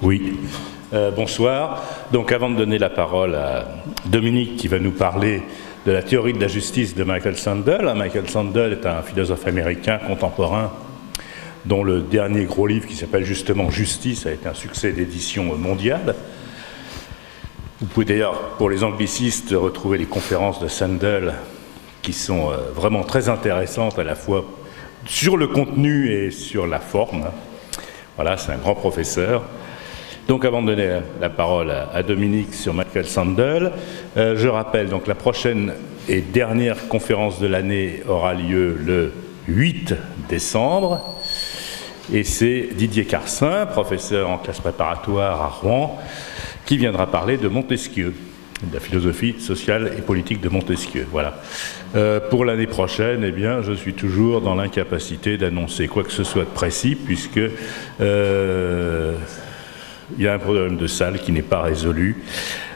Oui, bonsoir. Donc avant de donner la parole à Dominique qui va nous parler de la théorie de la justice de Michael Sandel. Michael Sandel est un philosophe américain contemporain dont le dernier gros livre qui s'appelle justement Justice a été un succès d'édition mondiale. Vous pouvez d'ailleurs, pour les anglicistes, retrouver les conférences de Sandel qui sont vraiment très intéressantes à la fois sur le contenu et sur la forme. Voilà, c'est un grand professeur. Donc avant de donner la parole à Dominique sur Michael Sandel, je rappelle donc la prochaine et dernière conférence de l'année aura lieu le 8 décembre et c'est Didier Carcin, professeur en classe préparatoire à Rouen, qui viendra parler de Montesquieu, de la philosophie sociale et politique de Montesquieu. Voilà. Pour l'année prochaine, eh bien, je suis toujours dans l'incapacité d'annoncer quoi que ce soit de précis, puisque il y a un problème de salle qui n'est pas résolu.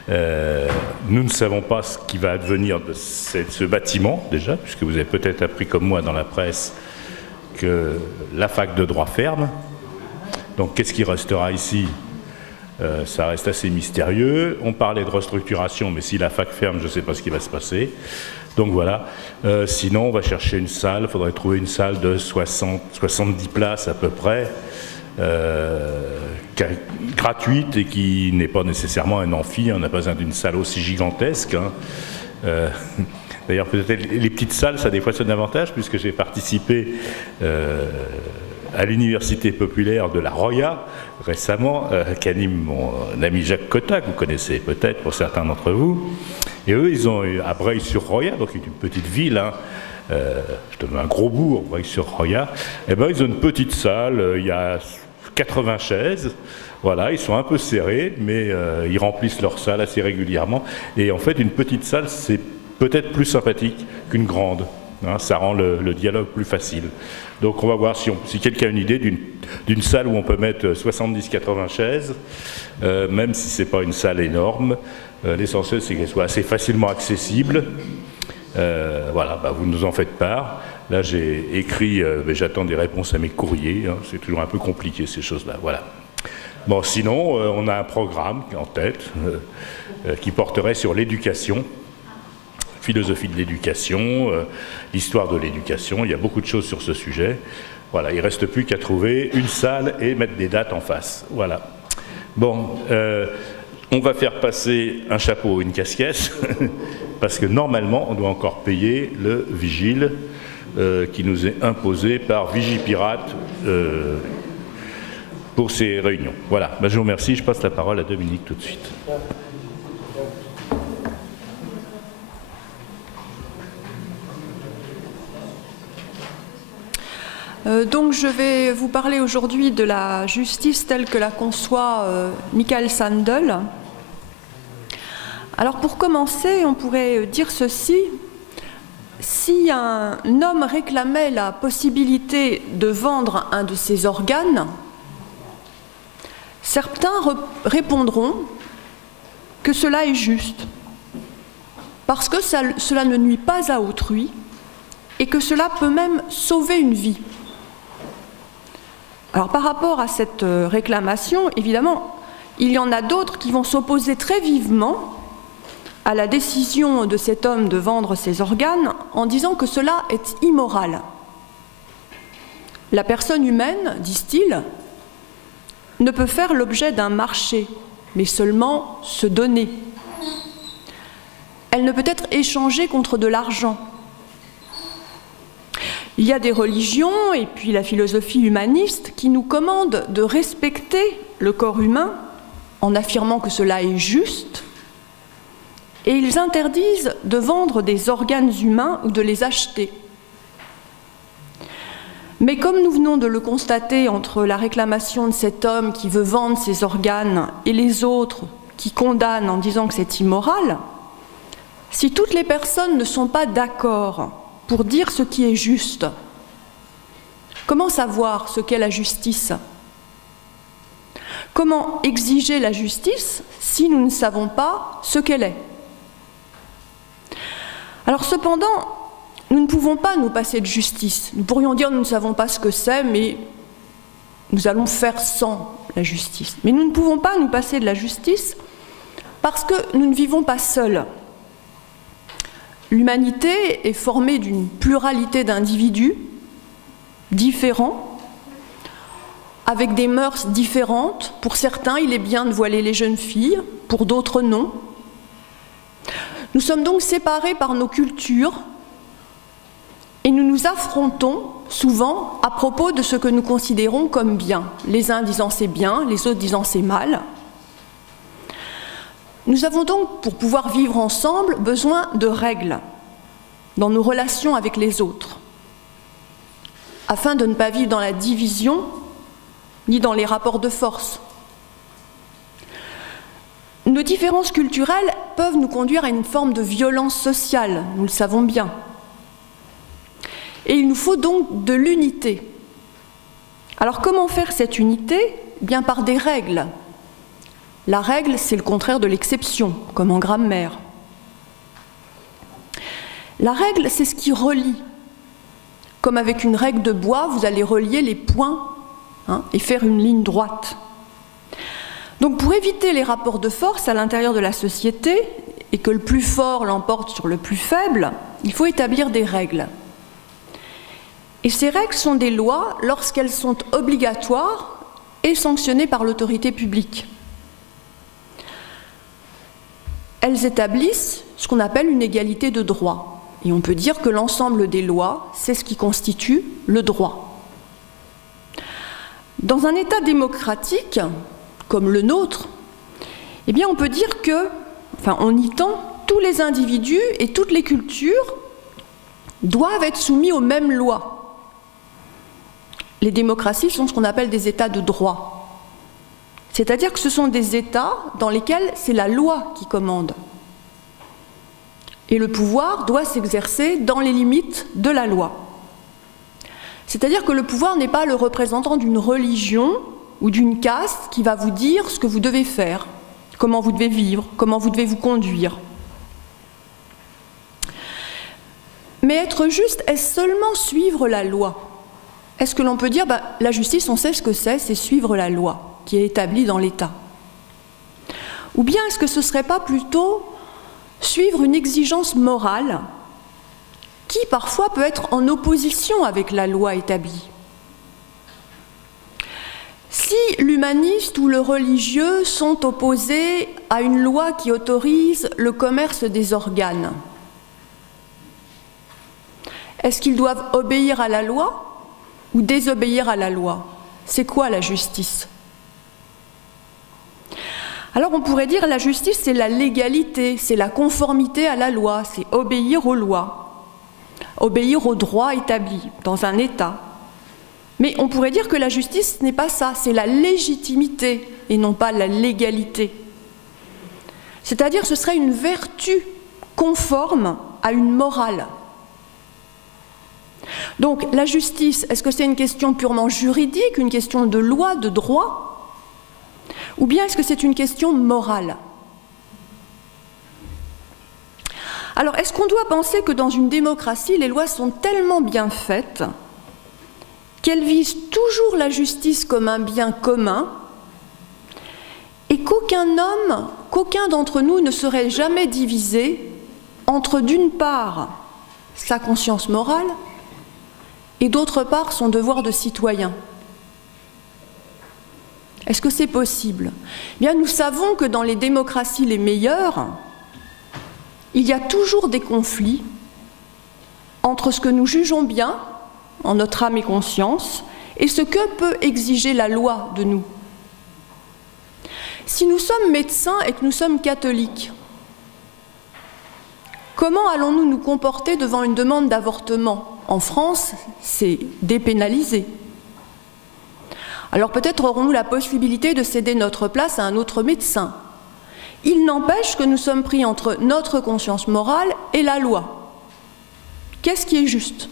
Nous ne savons pas ce qui va advenir de ce bâtiment, déjà, puisque vous avez peut-être appris comme moi dans la presse que la fac de droit ferme. Donc qu'est-ce qui restera ici ? Ça reste assez mystérieux. On parlait de restructuration, mais si la fac ferme, je ne sais pas ce qui va se passer. Donc voilà. Sinon, on va chercher une salle. Il faudrait trouver une salle de 70 places à peu près, gratuite et qui n'est pas nécessairement un amphi. On n'a pas besoin d'une salle aussi gigantesque. Hein. D'ailleurs, peut-être les petites salles, ça a des fois son avantage, puisque j'ai participé à l'université populaire de la Roya récemment, qu'anime mon ami Jacques Cotta, que vous connaissez peut-être pour certains d'entre vous. Et eux, ils ont à Breil-sur-Roya, donc une petite ville, hein, je te donne un gros bourg, Breil-sur-Roya, et ben ils ont une petite salle, il y a 80 chaises, voilà, ils sont un peu serrés, mais ils remplissent leur salle assez régulièrement. Et en fait, une petite salle, c'est peut-être plus sympathique qu'une grande. Hein, ça rend le dialogue plus facile. Donc on va voir si quelqu'un a une idée d'une salle où on peut mettre 70-80 chaises, même si ce n'est pas une salle énorme. L'essentiel, c'est qu'elle soit assez facilement accessible. Voilà, bah, vous nous en faites part. Là, j'ai écrit, j'attends des réponses à mes courriers. Hein, c'est toujours un peu compliqué, ces choses-là. Voilà. Bon, sinon, on a un programme en tête qui porterait sur l'éducation. Philosophie de l'éducation, l'histoire de l'éducation, il y a beaucoup de choses sur ce sujet. Voilà, il ne reste plus qu'à trouver une salle et mettre des dates en face. Voilà. Bon, on va faire passer un chapeau et une casquette, parce que normalement, on doit encore payer le vigile qui nous est imposé par Vigipirate pour ces réunions. Voilà, ben, je vous remercie, je passe la parole à Dominique tout de suite. Donc je vais vous parler aujourd'hui de la justice telle que la conçoit Michael Sandel. Alors pour commencer, on pourrait dire ceci. Si un homme réclamait la possibilité de vendre un de ses organes, certains répondront que cela est juste, parce que cela ne nuit pas à autrui et que cela peut même sauver une vie. Alors par rapport à cette réclamation, évidemment, il y en a d'autres qui vont s'opposer très vivement à la décision de cet homme de vendre ses organes en disant que cela est immoral. La personne humaine, disent-ils, ne peut faire l'objet d'un marché, mais seulement se donner. Elle ne peut être échangée contre de l'argent. Il y a des religions et puis la philosophie humaniste qui nous commandent de respecter le corps humain en affirmant que cela est juste, et ils interdisent de vendre des organes humains ou de les acheter. Mais comme nous venons de le constater entre la réclamation de cet homme qui veut vendre ses organes et les autres qui condamnent en disant que c'est immoral, si toutes les personnes ne sont pas d'accord pour dire ce qui est juste, comment savoir ce qu'est la justice ? Comment exiger la justice si nous ne savons pas ce qu'elle est ? Alors cependant, nous ne pouvons pas nous passer de justice. Nous pourrions dire nous ne savons pas ce que c'est, mais nous allons faire sans. la justice. Mais nous ne pouvons pas nous passer de la justice parce que nous ne vivons pas seuls. L'humanité est formée d'une pluralité d'individus différents, avec des mœurs différentes. Pour certains, il est bien de voiler les jeunes filles, pour d'autres, non. Nous sommes donc séparés par nos cultures et nous nous affrontons souvent à propos de ce que nous considérons comme bien. Les uns disant c'est bien, les autres disant c'est mal. Nous avons donc, pour pouvoir vivre ensemble, besoin de règles dans nos relations avec les autres, afin de ne pas vivre dans la division ni dans les rapports de force. Nos différences culturelles peuvent nous conduire à une forme de violence sociale, nous le savons bien. Et il nous faut donc de l'unité. Alors comment faire cette unité? Bien par des règles. La règle, c'est le contraire de l'exception, comme en grammaire. La règle, c'est ce qui relie. Comme avec une règle de bois, vous allez relier les points et faire une ligne droite. Donc pour éviter les rapports de force à l'intérieur de la société et que le plus fort l'emporte sur le plus faible, il faut établir des règles. Et ces règles sont des lois lorsqu'elles sont obligatoires et sanctionnées par l'autorité publique. Elles établissent ce qu'on appelle une égalité de droit. Et on peut dire que l'ensemble des lois, c'est ce qui constitue le droit. Dans un État démocratique, comme le nôtre, eh bien on peut dire que, on y tend, tous les individus et toutes les cultures doivent être soumis aux mêmes lois. Les démocraties sont ce qu'on appelle des États de droit. C'est-à-dire que ce sont des États dans lesquels c'est la loi qui commande. Et le pouvoir doit s'exercer dans les limites de la loi. C'est-à-dire que le pouvoir n'est pas le représentant d'une religion ou d'une caste qui va vous dire ce que vous devez faire, comment vous devez vivre, comment vous devez vous conduire. Mais être juste, est-ce seulement suivre la loi? Est-ce que l'on peut dire, la justice, on sait ce que c'est suivre la loi qui est établie dans l'État? Ou bien est-ce que ce ne serait pas plutôt suivre une exigence morale qui parfois peut être en opposition avec la loi établie? Si l'humaniste ou le religieux sont opposés à une loi qui autorise le commerce des organes, est-ce qu'ils doivent obéir à la loi ou désobéir à la loi? C'est quoi la justice? Alors on pourrait dire que la justice, c'est la légalité, c'est la conformité à la loi, c'est obéir aux lois, obéir aux droits établis dans un État. Mais on pourrait dire que la justice n'est pas ça, c'est la légitimité et non pas la légalité. C'est-à-dire que ce serait une vertu conforme à une morale. Donc la justice, est-ce que c'est une question purement juridique, une question de loi, de droit? Ou bien est-ce que c'est une question morale? Alors, est-ce qu'on doit penser que dans une démocratie, les lois sont tellement bien faites qu'elles visent toujours la justice comme un bien commun et qu'aucun homme, qu'aucun d'entre nous ne serait jamais divisé entre, d'une part, sa conscience morale et d'autre part, son devoir de citoyen? Est-ce que c'est possible? Bien, nous savons que dans les démocraties les meilleures, il y a toujours des conflits entre ce que nous jugeons bien, en notre âme et conscience, et ce que peut exiger la loi de nous. Si nous sommes médecins et que nous sommes catholiques, comment allons-nous nous comporter devant une demande d'avortement? En France, c'est dépénalisé. Alors peut-être aurons-nous la possibilité de céder notre place à un autre médecin. Il n'empêche que nous sommes pris entre notre conscience morale et la loi. Qu'est-ce qui est juste?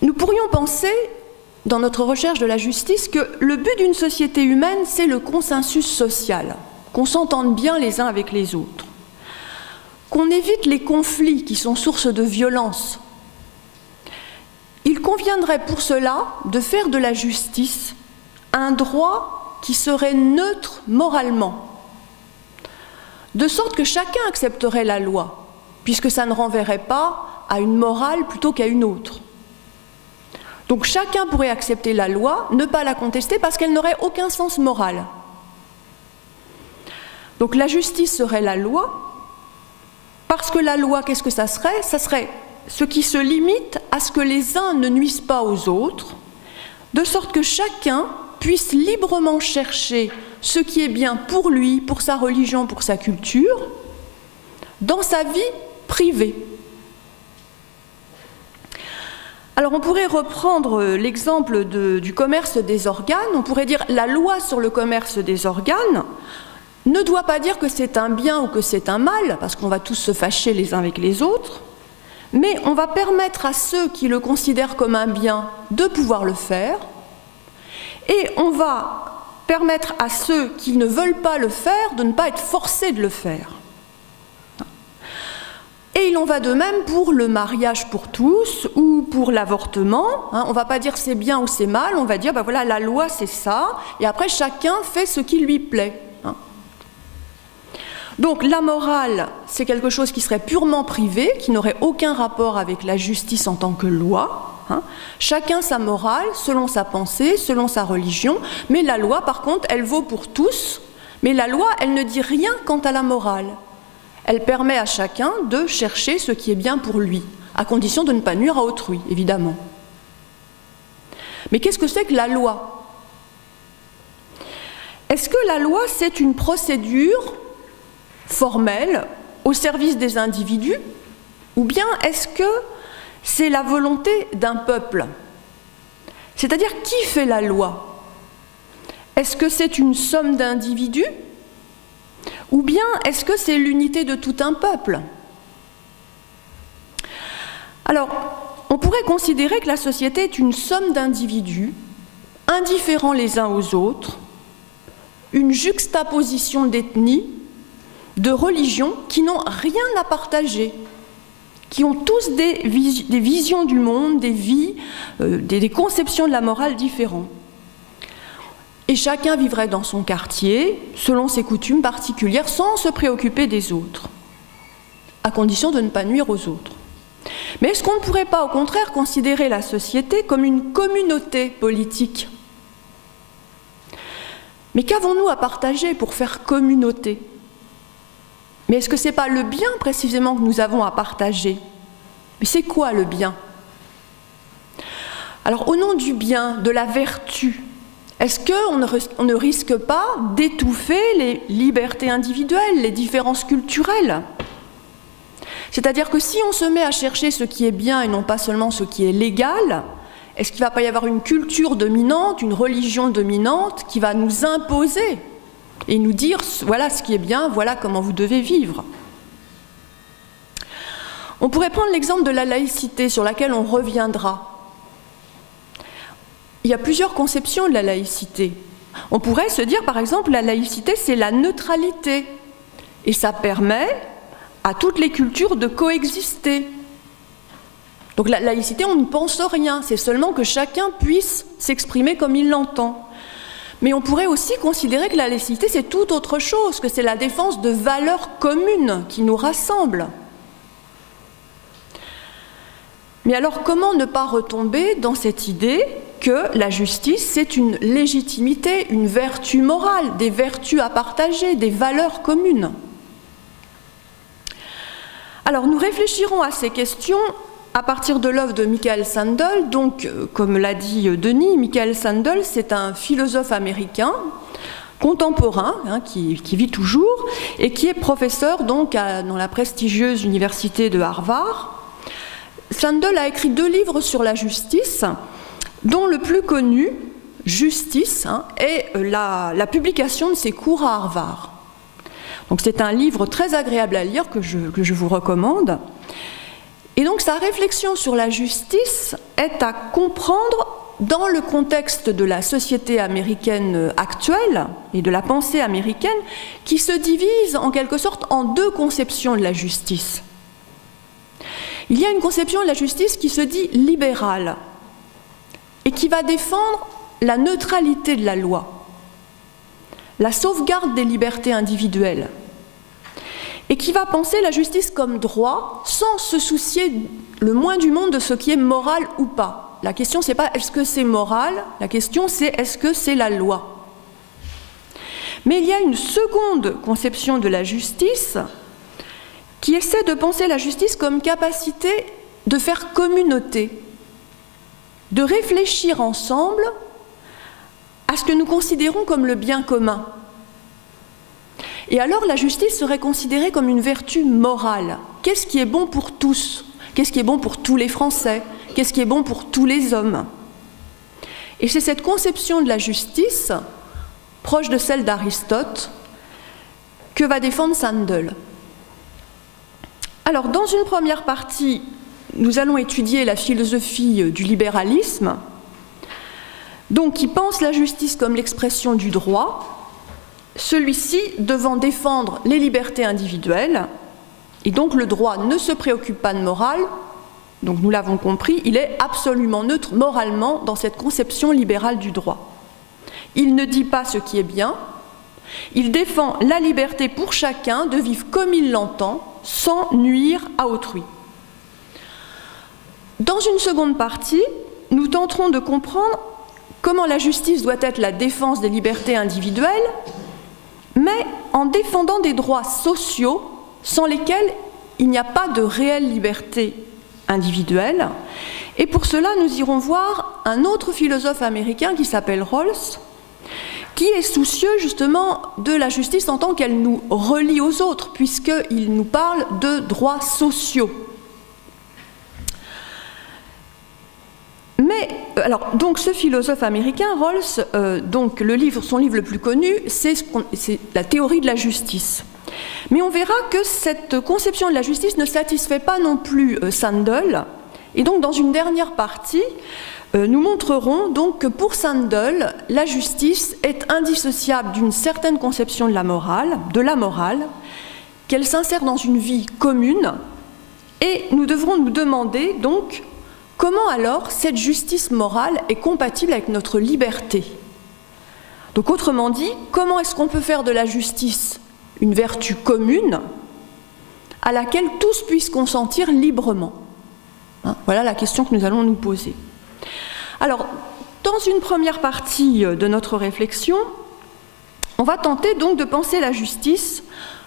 Nous pourrions penser, dans notre recherche de la justice, que le but d'une société humaine, c'est le consensus social, qu'on s'entende bien les uns avec les autres, qu'on évite les conflits qui sont source de violence. Il conviendrait pour cela de faire de la justice un droit qui serait neutre moralement, de sorte que chacun accepterait la loi, puisque ça ne renverrait pas à une morale plutôt qu'à une autre. Donc chacun pourrait accepter la loi, ne pas la contester, parce qu'elle n'aurait aucun sens moral. Donc la justice serait la loi, parce que la loi, qu'est-ce que ça serait? Ça serait ce qui se limite à ce que les uns ne nuisent pas aux autres, de sorte que chacun puisse librement chercher ce qui est bien pour lui, pour sa religion, pour sa culture, dans sa vie privée. Alors on pourrait reprendre l'exemple du commerce des organes, on pourrait dire la loi sur le commerce des organes ne doit pas dire que c'est un bien ou que c'est un mal, parce qu'on va tous se fâcher les uns avec les autres, mais on va permettre à ceux qui le considèrent comme un bien de pouvoir le faire, et on va permettre à ceux qui ne veulent pas le faire de ne pas être forcés de le faire. Et il en va de même pour le mariage pour tous ou pour l'avortement. On ne va pas dire c'est bien ou c'est mal, on va dire ben voilà, la loi c'est ça, et après chacun fait ce qui lui plaît. Donc la morale, c'est quelque chose qui serait purement privé, qui n'aurait aucun rapport avec la justice en tant que loi. Chacun sa morale, selon sa pensée, selon sa religion, mais la loi par contre, elle vaut pour tous, mais la loi, elle ne dit rien quant à la morale. Elle permet à chacun de chercher ce qui est bien pour lui, à condition de ne pas nuire à autrui, évidemment. Mais qu'est-ce que c'est que la loi? Est-ce que la loi, c'est une procédure formelle au service des individus, ou bien est-ce que c'est la volonté d'un peuple? C'est-à-dire, qui fait la loi? Est-ce que c'est une somme d'individus? Ou bien est-ce que c'est l'unité de tout un peuple? Alors, on pourrait considérer que la société est une somme d'individus, indifférents les uns aux autres, une juxtaposition d'ethnies, de religions qui n'ont rien à partager, qui ont tous des visions du monde, des vies, des conceptions de la morale différentes. Et chacun vivrait dans son quartier, selon ses coutumes particulières, sans se préoccuper des autres, à condition de ne pas nuire aux autres. Mais est-ce qu'on ne pourrait pas, au contraire, considérer la société comme une communauté politique? Mais qu'avons-nous à partager pour faire communauté? Mais est-ce que ce n'est pas le bien, précisément, que nous avons à partager? Mais c'est quoi le bien? Alors, au nom du bien, de la vertu, est-ce qu'on ne risque pas d'étouffer les libertés individuelles, les différences culturelles? C'est-à-dire que si on se met à chercher ce qui est bien et non pas seulement ce qui est légal, est-ce qu'il ne va pas y avoir une culture dominante, une religion dominante qui va nous imposer et nous dire voilà ce qui est bien, voilà comment vous devez vivre? On pourrait prendre l'exemple de la laïcité sur laquelle on reviendra. Il y a plusieurs conceptions de la laïcité. On pourrait se dire, par exemple, la laïcité, c'est la neutralité. Et ça permet à toutes les cultures de coexister. Donc la laïcité, on ne pense rien, c'est seulement que chacun puisse s'exprimer comme il l'entend. Mais on pourrait aussi considérer que la laïcité, c'est tout autre chose, que c'est la défense de valeurs communes qui nous rassemblent. Mais alors, comment ne pas retomber dans cette idée que la justice, c'est une légitimité, une vertu morale, des vertus à partager, des valeurs communes? Alors, nous réfléchirons à ces questions à partir de l'œuvre de Michael Sandel. Donc, comme l'a dit Denis, Michael Sandel, c'est un philosophe américain contemporain, qui vit toujours, et qui est professeur donc dans la prestigieuse université de Harvard. Sandel a écrit 2 livres sur la justice, dont le plus connu, Justice, est la publication de ses cours à Harvard. Donc c'est un livre très agréable à lire que je vous recommande. Et donc sa réflexion sur la justice est à comprendre dans le contexte de la société américaine actuelle et de la pensée américaine qui se divise en quelque sorte en 2 conceptions de la justice. Il y a une conception de la justice qui se dit libérale, et qui va défendre la neutralité de la loi, la sauvegarde des libertés individuelles, et qui va penser la justice comme droit sans se soucier le moins du monde de ce qui est moral ou pas. La question, c'est pas est-ce que c'est moral, la question c'est est-ce que c'est la loi. Mais il y a une seconde conception de la justice qui essaie de penser la justice comme capacité de faire communauté, de réfléchir ensemble à ce que nous considérons comme le bien commun. Et alors la justice serait considérée comme une vertu morale. Qu'est-ce qui est bon pour tous? Qu'est-ce qui est bon pour tous les Français? Qu'est-ce qui est bon pour tous les hommes? Et c'est cette conception de la justice, proche de celle d'Aristote, que va défendre Sandel. Alors, dans une première partie, nous allons étudier la philosophie du libéralisme, donc qui pense la justice comme l'expression du droit, celui-ci devant défendre les libertés individuelles, et donc le droit ne se préoccupe pas de morale, donc nous l'avons compris, il est absolument neutre moralement dans cette conception libérale du droit. Il ne dit pas ce qui est bien, il défend la liberté pour chacun de vivre comme il l'entend, sans nuire à autrui. Dans une seconde partie, nous tenterons de comprendre comment la justice doit être la défense des libertés individuelles, mais en défendant des droits sociaux sans lesquels il n'y a pas de réelle liberté individuelle. Et pour cela, nous irons voir un autre philosophe américain qui s'appelle Rawls, qui est soucieux justement de la justice en tant qu'elle nous relie aux autres, puisqu'il nous parle de droits sociaux. Mais, alors, donc ce philosophe américain, Rawls, donc son livre le plus connu, c'est la théorie de la justice. Mais on verra que cette conception de la justice ne satisfait pas non plus Sandel, et donc dans une dernière partie, nous montrerons donc que pour Sandel, la justice est indissociable d'une certaine conception de la morale, qu'elle s'insère dans une vie commune, et nous devrons nous demander donc comment alors cette justice morale est compatible avec notre liberté. Donc autrement dit, comment est-ce qu'on peut faire de la justice une vertu commune à laquelle tous puissent consentir librement? Voilà la question que nous allons nous poser. Alors, dans une première partie de notre réflexion, on va tenter donc de penser la justice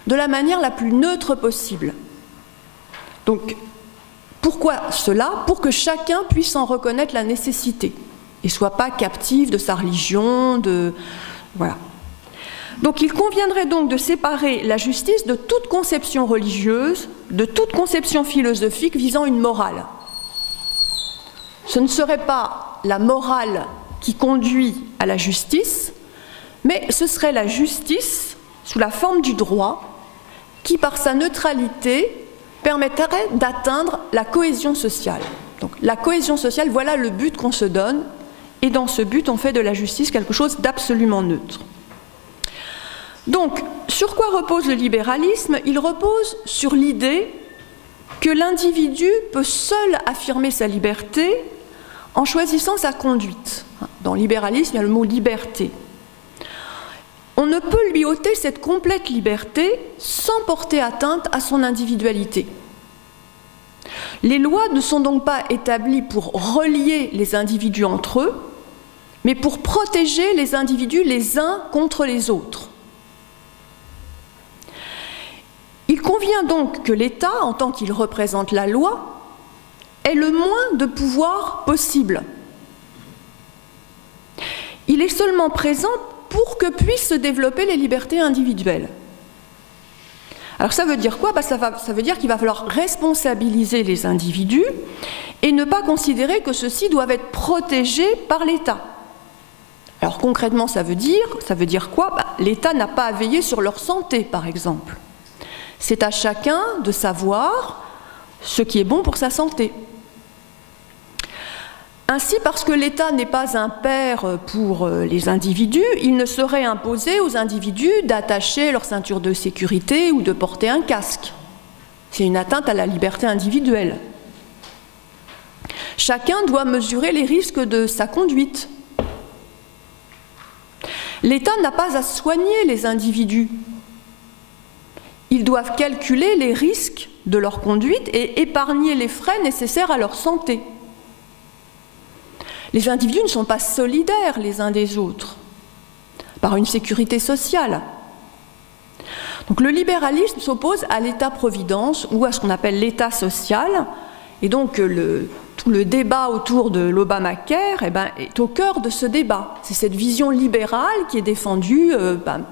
de la manière la plus neutre possible. Donc, pourquoi cela? Pour que chacun puisse en reconnaître la nécessité et ne soit pas captif de sa religion, voilà. Donc, il conviendrait donc de séparer la justice de toute conception religieuse, de toute conception philosophique visant une morale. Ce ne serait pas la morale qui conduit à la justice, mais ce serait la justice sous la forme du droit qui, par sa neutralité, permettrait d'atteindre la cohésion sociale. Donc la cohésion sociale, voilà le but qu'on se donne, et dans ce but, on fait de la justice quelque chose d'absolument neutre. Donc, sur quoi repose le libéralisme? Il repose sur l'idée que l'individu peut seul affirmer sa liberté en choisissant sa conduite. Dans le libéralisme, il y a le mot liberté. On ne peut lui ôter cette complète liberté sans porter atteinte à son individualité. Les lois ne sont donc pas établies pour relier les individus entre eux, mais pour protéger les individus les uns contre les autres. Il convient donc que l'État, en tant qu'il représente la loi, ait le moins de pouvoir possible. Il est seulement présent pour que puissent se développer les libertés individuelles. Alors ça veut dire quoi? Ça veut dire qu'il va falloir responsabiliser les individus et ne pas considérer que ceux-ci doivent être protégés par l'État. Alors concrètement, ça veut dire quoi? L'État n'a pas à veiller sur leur santé, par exemple. C'est à chacun de savoir ce qui est bon pour sa santé. Ainsi, parce que l'État n'est pas un père pour les individus, il ne saurait imposer aux individus d'attacher leur ceinture de sécurité ou de porter un casque. C'est une atteinte à la liberté individuelle. Chacun doit mesurer les risques de sa conduite. L'État n'a pas à soigner les individus. Ils doivent calculer les risques de leur conduite et épargner les frais nécessaires à leur santé. Les individus ne sont pas solidaires les uns des autres par une sécurité sociale. Donc le libéralisme s'oppose à l'État-providence ou à ce qu'on appelle l'État social. Et donc tout le débat autour de l'Obamacare est au cœur de ce débat. C'est cette vision libérale qui est défendue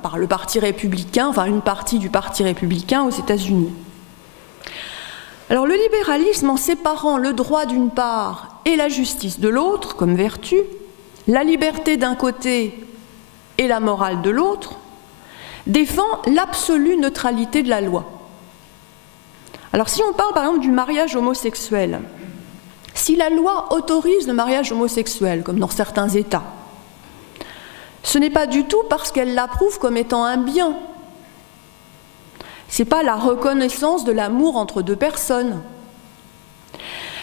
par le Parti républicain, enfin une partie du Parti républicain aux États-Unis. Alors le libéralisme, en séparant le droit d'une part et la justice de l'autre comme vertu, la liberté d'un côté et la morale de l'autre, défend l'absolue neutralité de la loi. Alors si on parle par exemple du mariage homosexuel, si la loi autorise le mariage homosexuel, comme dans certains États, ce n'est pas du tout parce qu'elle l'approuve comme étant un bien. Ce n'est pas la reconnaissance de l'amour entre deux personnes.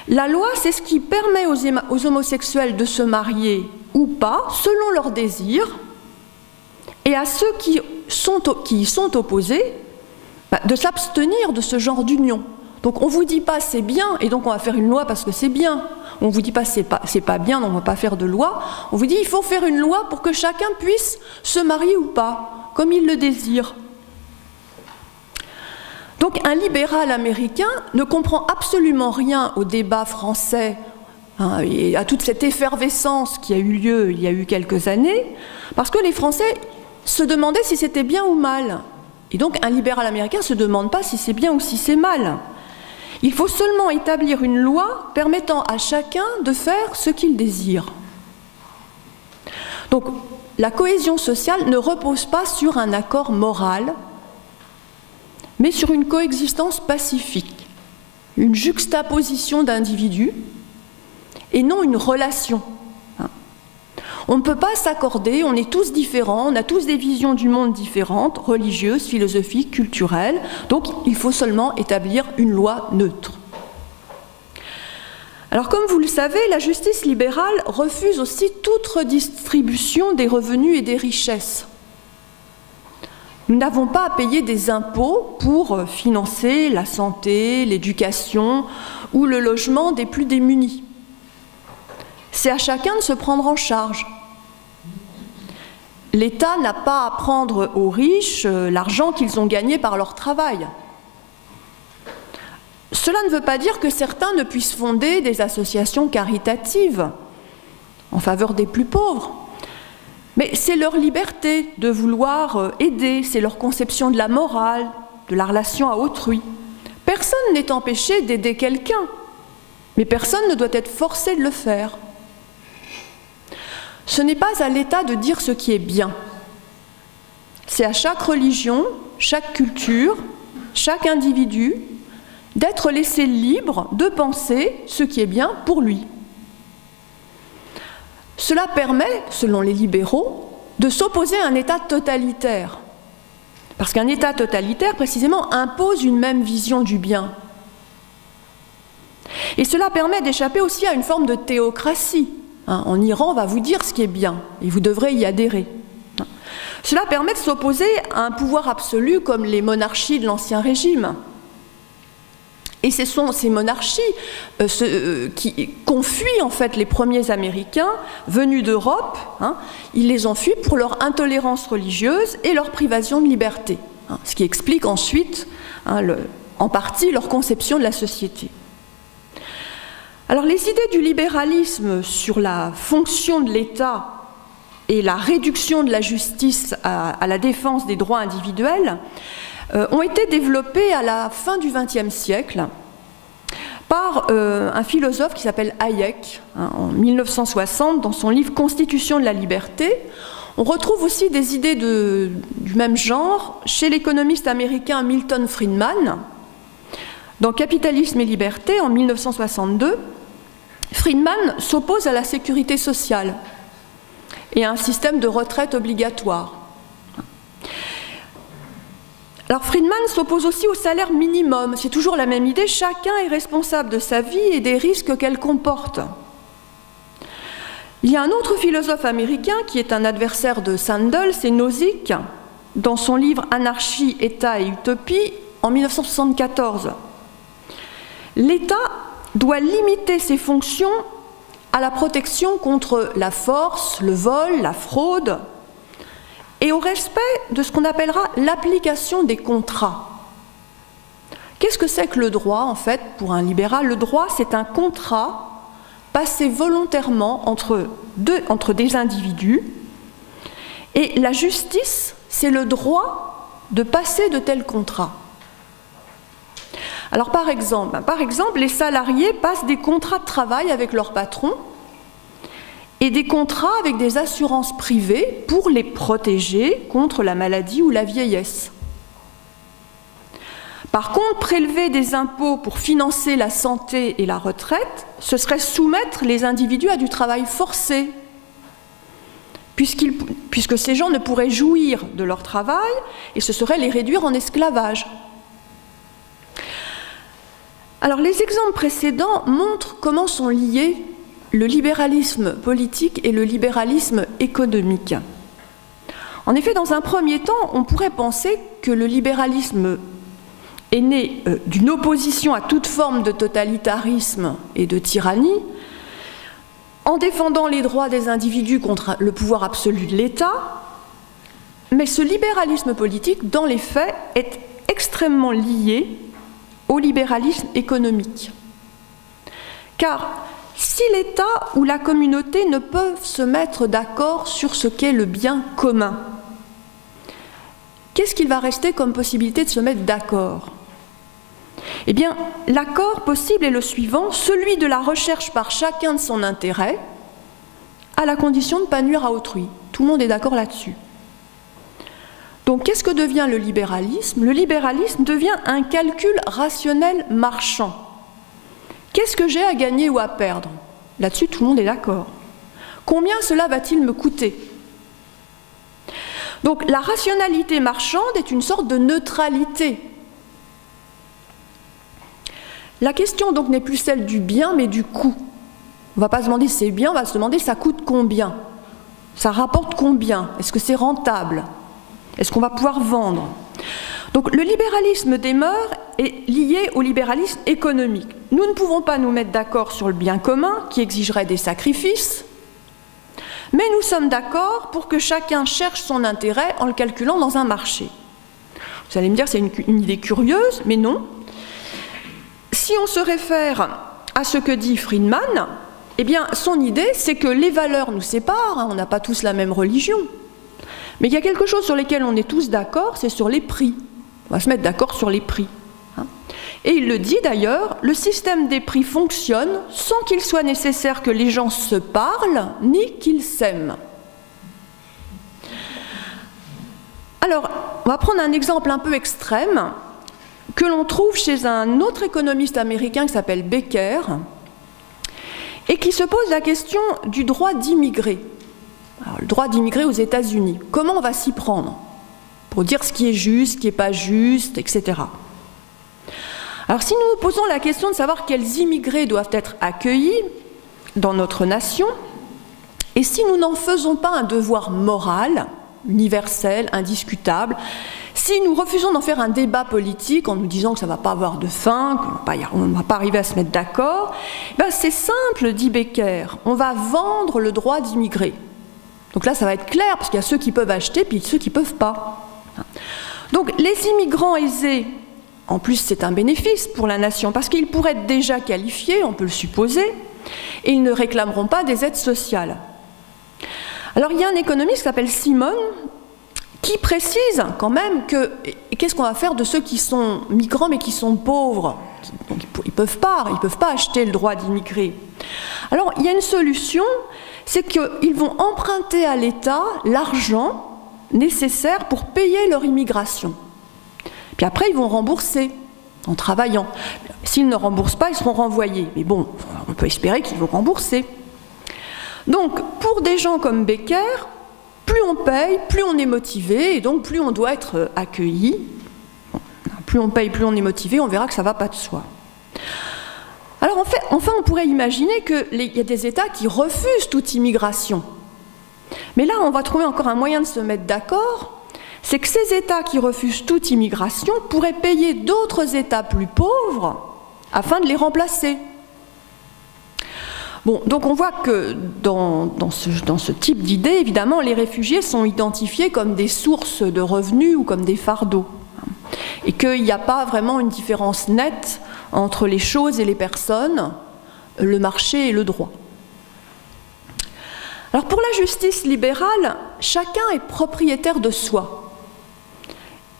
La loi, c'est ce qui permet aux homosexuels de se marier ou pas, selon leurs désirs, et à ceux qui y sont opposés, de s'abstenir de ce genre d'union. Donc on ne vous dit pas c'est bien, et donc on va faire une loi parce que c'est bien. On ne vous dit pas c'est pas bien, donc on ne va pas faire de loi. On vous dit il faut faire une loi pour que chacun puisse se marier ou pas, comme il le désire. Donc un libéral américain ne comprend absolument rien au débat français et à toute cette effervescence qui a eu lieu il y a eu quelques années, parce que les Français se demandaient si c'était bien ou mal. Et donc un libéral américain ne se demande pas si c'est bien ou si c'est mal. Il faut seulement établir une loi permettant à chacun de faire ce qu'il désire. Donc la cohésion sociale ne repose pas sur un accord moral, mais sur une coexistence pacifique, une juxtaposition d'individus et non une relation. On ne peut pas s'accorder, on est tous différents, on a tous des visions du monde différentes, religieuses, philosophiques, culturelles, donc il faut seulement établir une loi neutre. Alors comme vous le savez, la justice libérale refuse aussi toute redistribution des revenus et des richesses. Nous n'avons pas à payer des impôts pour financer la santé, l'éducation ou le logement des plus démunis. C'est à chacun de se prendre en charge. L'État n'a pas à prendre aux riches l'argent qu'ils ont gagné par leur travail. Cela ne veut pas dire que certains ne puissent fonder des associations caritatives en faveur des plus pauvres. Mais c'est leur liberté de vouloir aider, c'est leur conception de la morale, de la relation à autrui. Personne n'est empêché d'aider quelqu'un, mais personne ne doit être forcé de le faire. Ce n'est pas à l'État de dire ce qui est bien. C'est à chaque religion, chaque culture, chaque individu d'être laissé libre de penser ce qui est bien pour lui. Cela permet, selon les libéraux, de s'opposer à un État totalitaire. Parce qu'un État totalitaire, précisément, impose une même vision du bien. Et cela permet d'échapper aussi à une forme de théocratie. En Iran, on va vous dire ce qui est bien, et vous devrez y adhérer. Cela permet de s'opposer à un pouvoir absolu comme les monarchies de l'Ancien Régime. Et ce sont ces monarchies qu'ont fui en fait les premiers Américains venus d'Europe. Ils les ont fuis pour leur intolérance religieuse et leur privation de liberté. Ce qui explique ensuite, en partie, leur conception de la société. Alors les idées du libéralisme sur la fonction de l'État et la réduction de la justice à la défense des droits individuels ont été développées à la fin du XXe siècle par un philosophe qui s'appelle Hayek, en 1960, dans son livre « Constitution de la liberté ». On retrouve aussi des idées du même genre chez l'économiste américain Milton Friedman. Dans « Capitalisme et liberté », en 1962, Friedman s'oppose à la sécurité sociale et à un système de retraite obligatoire. Alors Friedman s'oppose aussi au salaire minimum. C'est toujours la même idée, chacun est responsable de sa vie et des risques qu'elle comporte. Il y a un autre philosophe américain qui est un adversaire de Sandel, c'est Nozick, dans son livre « Anarchie, État et Utopie » en 1974. L'État doit limiter ses fonctions à la protection contre la force, le vol, la fraude, et au respect de ce qu'on appellera l'application des contrats. Qu'est-ce que c'est que le droit, en fait, pour un libéral? Le droit, c'est un contrat passé volontairement entre des individus, et la justice, c'est le droit de passer de tels contrats. Alors par exemple, les salariés passent des contrats de travail avec leur patron et des contrats avec des assurances privées pour les protéger contre la maladie ou la vieillesse. Par contre, prélever des impôts pour financer la santé et la retraite, ce serait soumettre les individus à du travail forcé, puisque ces gens ne pourraient jouir de leur travail et ce serait les réduire en esclavage. Alors les exemples précédents montrent comment sont liés le libéralisme politique et le libéralisme économique. En effet, dans un premier temps, on pourrait penser que le libéralisme est né d'une opposition à toute forme de totalitarisme et de tyrannie, en défendant les droits des individus contre le pouvoir absolu de l'État, mais ce libéralisme politique, dans les faits, est extrêmement lié au libéralisme économique. Car si l'État ou la communauté ne peuvent se mettre d'accord sur ce qu'est le bien commun, qu'est-ce qu'il va rester comme possibilité de se mettre d'accord? Eh bien, l'accord possible est le suivant, celui de la recherche par chacun de son intérêt, à la condition de ne pas nuire à autrui. Tout le monde est d'accord là-dessus. Donc, qu'est-ce que devient le libéralisme? Le libéralisme devient un calcul rationnel marchand. Qu'est-ce que j'ai à gagner ou à perdre? Là-dessus, tout le monde est d'accord. Combien cela va-t-il me coûter? Donc, la rationalité marchande est une sorte de neutralité. La question donc n'est plus celle du bien, mais du coût. On ne va pas se demander si c'est bien, on va se demander ça coûte combien? Ça rapporte combien? Est-ce que c'est rentable? Est-ce qu'on va pouvoir vendre? Donc le libéralisme des mœurs est lié au libéralisme économique. Nous ne pouvons pas nous mettre d'accord sur le bien commun qui exigerait des sacrifices, mais nous sommes d'accord pour que chacun cherche son intérêt en le calculant dans un marché. Vous allez me dire c'est une idée curieuse, mais non. Si on se réfère à ce que dit Friedman, eh bien son idée c'est que les valeurs nous séparent, on n'a pas tous la même religion. Mais il y a quelque chose sur lequel on est tous d'accord, c'est sur les prix. On va se mettre d'accord sur les prix. Et il le dit d'ailleurs, le système des prix fonctionne sans qu'il soit nécessaire que les gens se parlent ni qu'ils s'aiment. Alors, on va prendre un exemple un peu extrême que l'on trouve chez un autre économiste américain qui s'appelle Becker et qui se pose la question du droit d'immigrer. Alors, le droit d'immigrer aux États-Unis, comment on va s'y prendre pour dire ce qui est juste, ce qui n'est pas juste, etc. Alors si nous nous posons la question de savoir quels immigrés doivent être accueillis dans notre nation, et si nous n'en faisons pas un devoir moral, universel, indiscutable, si nous refusons d'en faire un débat politique en nous disant que ça ne va pas avoir de fin, qu'on ne va pas arriver à se mettre d'accord, ben c'est simple, dit Becker, on va vendre le droit d'immigrer. Donc là, ça va être clair, parce qu'il y a ceux qui peuvent acheter, puis ceux qui ne peuvent pas. Donc les immigrants aisés, en plus c'est un bénéfice pour la nation, parce qu'ils pourraient être déjà qualifiés, on peut le supposer, et ils ne réclameront pas des aides sociales. Alors il y a un économiste qui s'appelle Simon, qui précise quand même que qu'est-ce qu'on va faire de ceux qui sont migrants mais qui sont pauvres? Donc, ils ne peuvent pas acheter le droit d'immigrer. Alors il y a une solution, c'est qu'ils vont emprunter à l'État l'argent nécessaire pour payer leur immigration. Puis après ils vont rembourser en travaillant. S'ils ne remboursent pas, ils seront renvoyés. Mais bon, on peut espérer qu'ils vont rembourser. Donc pour des gens comme Becker, plus on paye, plus on est motivé, et donc plus on doit être accueilli. plus on paye, plus on est motivé, on verra que ça ne va pas de soi. Alors enfin, on pourrait imaginer qu'il y a des États qui refusent toute immigration. Mais là, on va trouver encore un moyen de se mettre d'accord, c'est que ces États qui refusent toute immigration pourraient payer d'autres États plus pauvres afin de les remplacer. Bon, donc on voit que dans ce type d'idée, évidemment, les réfugiés sont identifiés comme des sources de revenus ou comme des fardeaux. Et qu'il n'y a pas vraiment une différence nette entre les choses et les personnes, le marché et le droit. Alors pour la justice libérale, chacun est propriétaire de soi.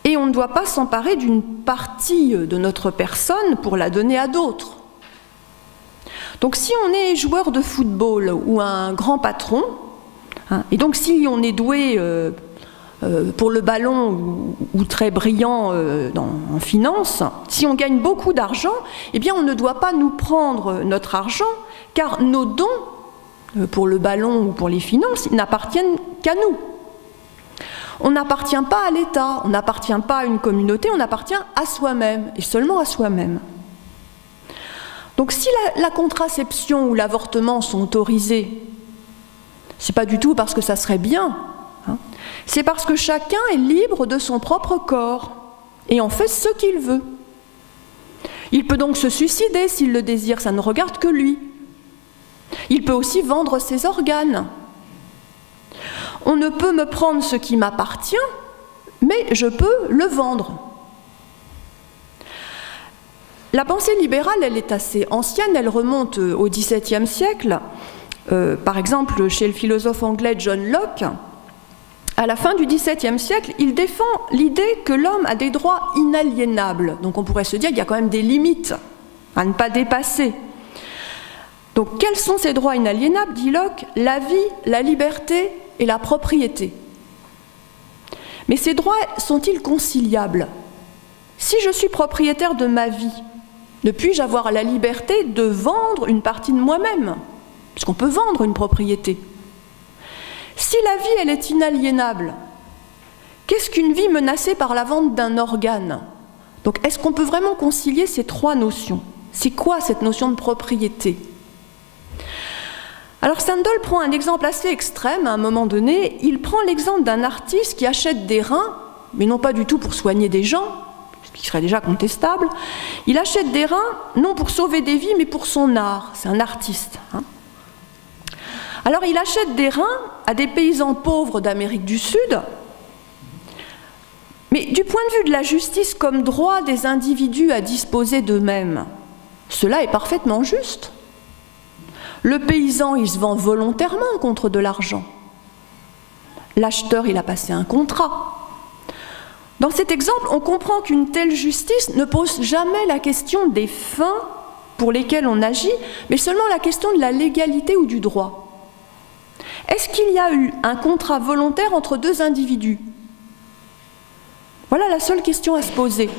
Et on ne doit pas s'emparer d'une partie de notre personne pour la donner à d'autres. Donc si on est joueur de football ou un grand patron, et donc si on est doué pour le ballon ou très brillant en finance, si on gagne beaucoup d'argent, eh bien on ne doit pas nous prendre notre argent, car nos dons pour le ballon ou pour les finances n'appartiennent qu'à nous. On n'appartient pas à l'État, on n'appartient pas à une communauté, on appartient à soi-même, et seulement à soi-même. Donc si la contraception ou l'avortement sont autorisés, c'est pas du tout parce que ça serait bien, c'est parce que chacun est libre de son propre corps et en fait ce qu'il veut. Il peut donc se suicider s'il le désire, ça ne regarde que lui. Il peut aussi vendre ses organes. On ne peut me prendre ce qui m'appartient, mais je peux le vendre. La pensée libérale, elle est assez ancienne, elle remonte au XVIIe siècle. Par exemple, chez le philosophe anglais John Locke, à la fin du XVIIe siècle, il défend l'idée que l'homme a des droits inaliénables. Donc on pourrait se dire qu'il y a quand même des limites à ne pas dépasser. Donc quels sont ces droits inaliénables, dit Locke? La vie, la liberté et la propriété. Mais ces droits sont-ils conciliables? Si je suis propriétaire de ma vie, ne puis-je avoir la liberté de vendre une partie de moi-même? Puisqu'on peut vendre une propriété. Si la vie, elle est inaliénable, qu'est-ce qu'une vie menacée par la vente d'un organe? Donc, est-ce qu'on peut vraiment concilier ces trois notions? C'est quoi cette notion de propriété? Alors, Sandel prend un exemple assez extrême à un moment donné. Il prend l'exemple d'un artiste qui achète des reins, mais non pas du tout pour soigner des gens, ce qui serait déjà contestable. Il achète des reins, non pour sauver des vies, mais pour son art. C'est un artiste. Alors il achète des reins à des paysans pauvres d'Amérique du Sud, mais du point de vue de la justice comme droit des individus à disposer d'eux-mêmes, cela est parfaitement juste. Le paysan, il se vend volontairement contre de l'argent. L'acheteur, il a passé un contrat. Dans cet exemple, on comprend qu'une telle justice ne pose jamais la question des fins pour lesquelles on agit, mais seulement la question de la légalité ou du droit. Est-ce qu'il y a eu un contrat volontaire entre deux individus? Voilà la seule question à se poser.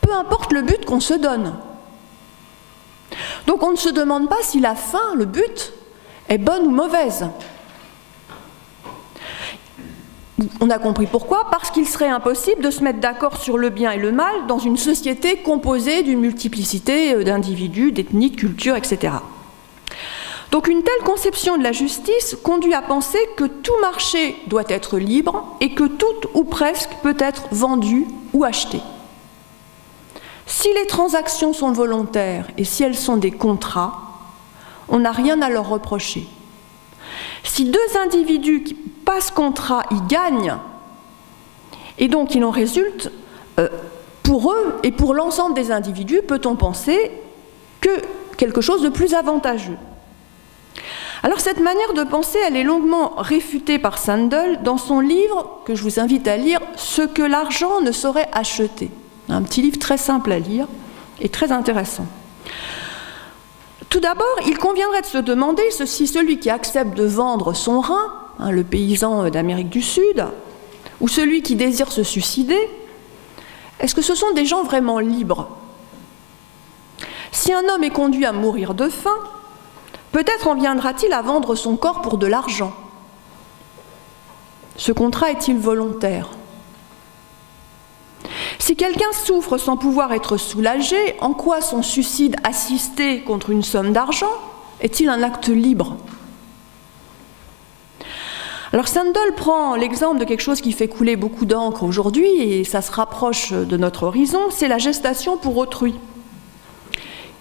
Peu importe le but qu'on se donne. Donc on ne se demande pas si la fin, le but, est bonne ou mauvaise. On a compris pourquoi, parce qu'il serait impossible de se mettre d'accord sur le bien et le mal dans une société composée d'une multiplicité d'individus, d'ethnies, de cultures, etc. Donc une telle conception de la justice conduit à penser que tout marché doit être libre et que tout ou presque peut être vendu ou acheté. Si les transactions sont volontaires et si elles sont des contrats, on n'a rien à leur reprocher. Si deux individus qui passent contrat y gagnent, et donc il en résulte, pour eux et pour l'ensemble des individus, peut-on penser que quelque chose de plus avantageux. Alors cette manière de penser, elle est longuement réfutée par Sandel dans son livre, que je vous invite à lire, « Ce que l'argent ne saurait acheter ». Un petit livre très simple à lire et très intéressant. Tout d'abord, il conviendrait de se demander si celui qui accepte de vendre son rein, le paysan d'Amérique du Sud, ou celui qui désire se suicider, est-ce que ce sont des gens vraiment libres? Si un homme est conduit à mourir de faim, peut-être en viendra-t-il à vendre son corps pour de l'argent. Ce contrat est-il volontaire? Si quelqu'un souffre sans pouvoir être soulagé, en quoi son suicide assisté contre une somme d'argent est-il un acte libre? Alors Sandel prend l'exemple de quelque chose qui fait couler beaucoup d'encre aujourd'hui, et ça se rapproche de notre horizon, c'est la gestation pour autrui,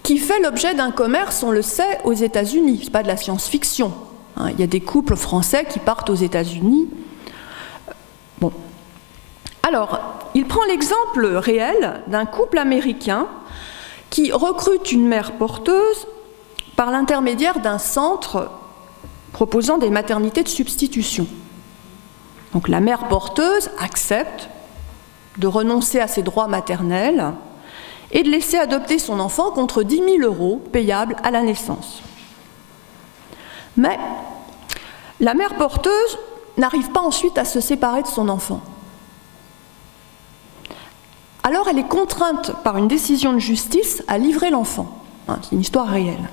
qui fait l'objet d'un commerce, on le sait, aux États-Unis. Ce n'est pas de la science-fiction. Il y a des couples français qui partent aux États-Unis. Bon. Alors, il prend l'exemple réel d'un couple américain qui recrute une mère porteuse par l'intermédiaire d'un centre proposant des maternités de substitution. Donc la mère porteuse accepte de renoncer à ses droits maternels et de laisser adopter son enfant contre 10 000 € payables à la naissance. Mais la mère porteuse n'arrive pas ensuite à se séparer de son enfant. Alors elle est contrainte par une décision de justice à livrer l'enfant. C'est une histoire réelle.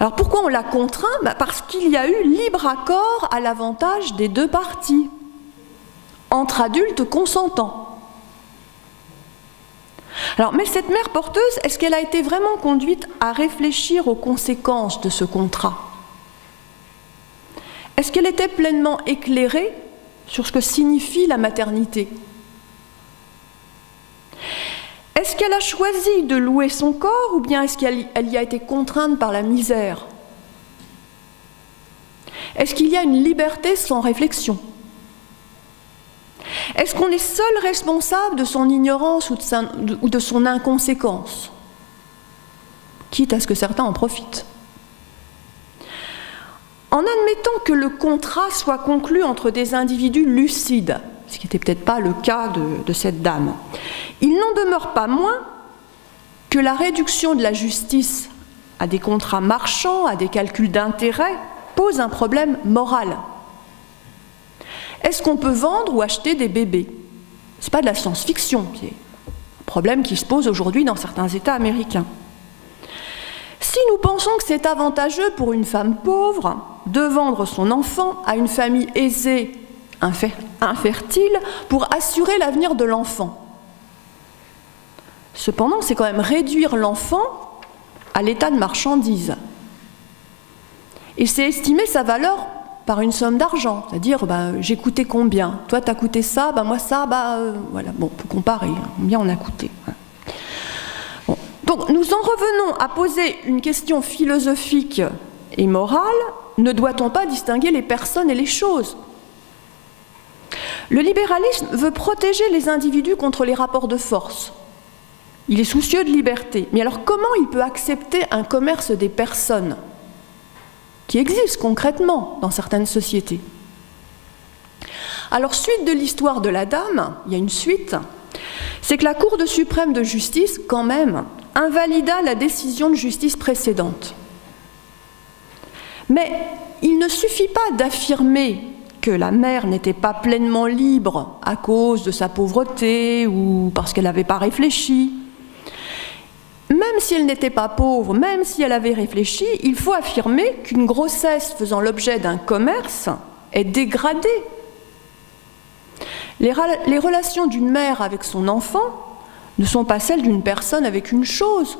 Alors pourquoi on l'a contraint? Parce qu'il y a eu libre accord à l'avantage des deux parties, entre adultes consentants. Alors, mais cette mère porteuse, est-ce qu'elle a été vraiment conduite à réfléchir aux conséquences de ce contrat? Est-ce qu'elle était pleinement éclairée sur ce que signifie la maternité? Est-ce qu'elle a choisi de louer son corps ou bien est-ce qu'elle y a été contrainte par la misère? Est-ce qu'il y a une liberté sans réflexion? Est-ce qu'on est seul responsable de son ignorance ou de son inconséquence, quitte à ce que certains en profitent? En admettant que le contrat soit conclu entre des individus lucides, ce qui n'était peut-être pas le cas de cette dame, il n'en demeure pas moins que la réduction de la justice à des contrats marchands, à des calculs d'intérêt, pose un problème moral. Est-ce qu'on peut vendre ou acheter des bébés? Ce n'est pas de la science-fiction, c'est un problème qui se pose aujourd'hui dans certains États américains. Si nous pensons que c'est avantageux pour une femme pauvre de vendre son enfant à une famille aisée, infertile, pour assurer l'avenir de l'enfant, cependant, c'est quand même réduire l'enfant à l'état de marchandise. Et c'est estimer sa valeur par une somme d'argent, c'est-à-dire j'ai coûté combien? Toi, tu as coûté ça, moi ça, voilà, bon, on peut comparer, combien on a coûté. Bon. Donc, nous en revenons à poser une question philosophique et morale. Ne doit-on pas distinguer les personnes et les choses? Le libéralisme veut protéger les individus contre les rapports de force. Il est soucieux de liberté. Mais alors comment il peut accepter un commerce des personnes qui existe concrètement dans certaines sociétés? Alors, suite de l'histoire de la dame, il y a une suite, c'est que la Cour suprême de justice, quand même, invalida la décision de justice précédente. Mais il ne suffit pas d'affirmer que la mère n'était pas pleinement libre à cause de sa pauvreté ou parce qu'elle n'avait pas réfléchi. Même si elle n'était pas pauvre, même si elle avait réfléchi, il faut affirmer qu'une grossesse faisant l'objet d'un commerce est dégradée. Les relations d'une mère avec son enfant ne sont pas celles d'une personne avec une chose.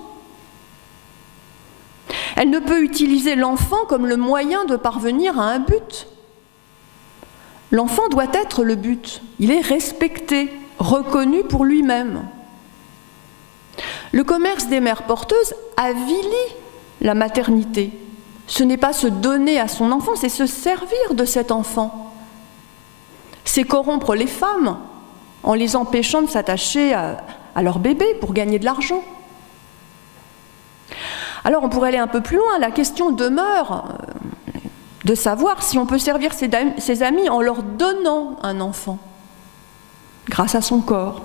Elle ne peut utiliser l'enfant comme le moyen de parvenir à un but. L'enfant doit être le but. Il est respecté, reconnu pour lui-même. Le commerce des mères porteuses avilit la maternité. Ce n'est pas se donner à son enfant, c'est se servir de cet enfant. C'est corrompre les femmes en les empêchant de s'attacher à leur bébé pour gagner de l'argent. Alors on pourrait aller un peu plus loin. La question demeure de savoir si on peut servir ses amis en leur donnant un enfant grâce à son corps.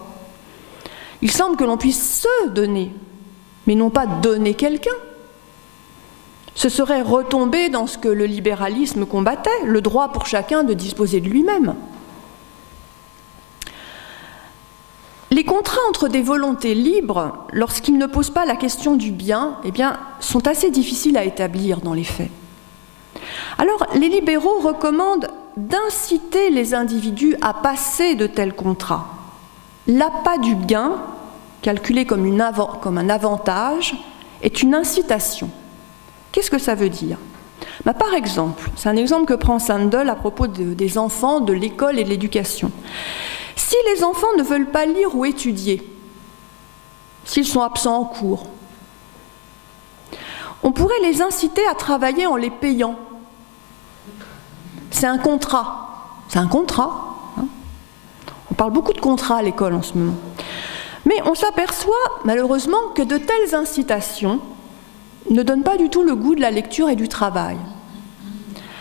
Il semble que l'on puisse se donner, mais non pas donner quelqu'un. Ce serait retomber dans ce que le libéralisme combattait, le droit pour chacun de disposer de lui-même. Les contrats entre des volontés libres, lorsqu'ils ne posent pas la question du bien, sont assez difficiles à établir dans les faits. Alors, les libéraux recommandent d'inciter les individus à passer de tels contrats. l'appât du gain, calculé comme un avantage, est une incitation. Qu'est-ce que ça veut dire? Par exemple, c'est un exemple que prend Sandel à propos des enfants, de l'école et de l'éducation. Si les enfants ne veulent pas lire ou étudier, s'ils sont absents en cours, on pourrait les inciter à travailler en les payant. C'est un contrat. C'est un contrat. Hein. On parle beaucoup de contrats à l'école en ce moment. Mais on s'aperçoit malheureusement que de telles incitations ne donnent pas du tout le goût de la lecture et du travail.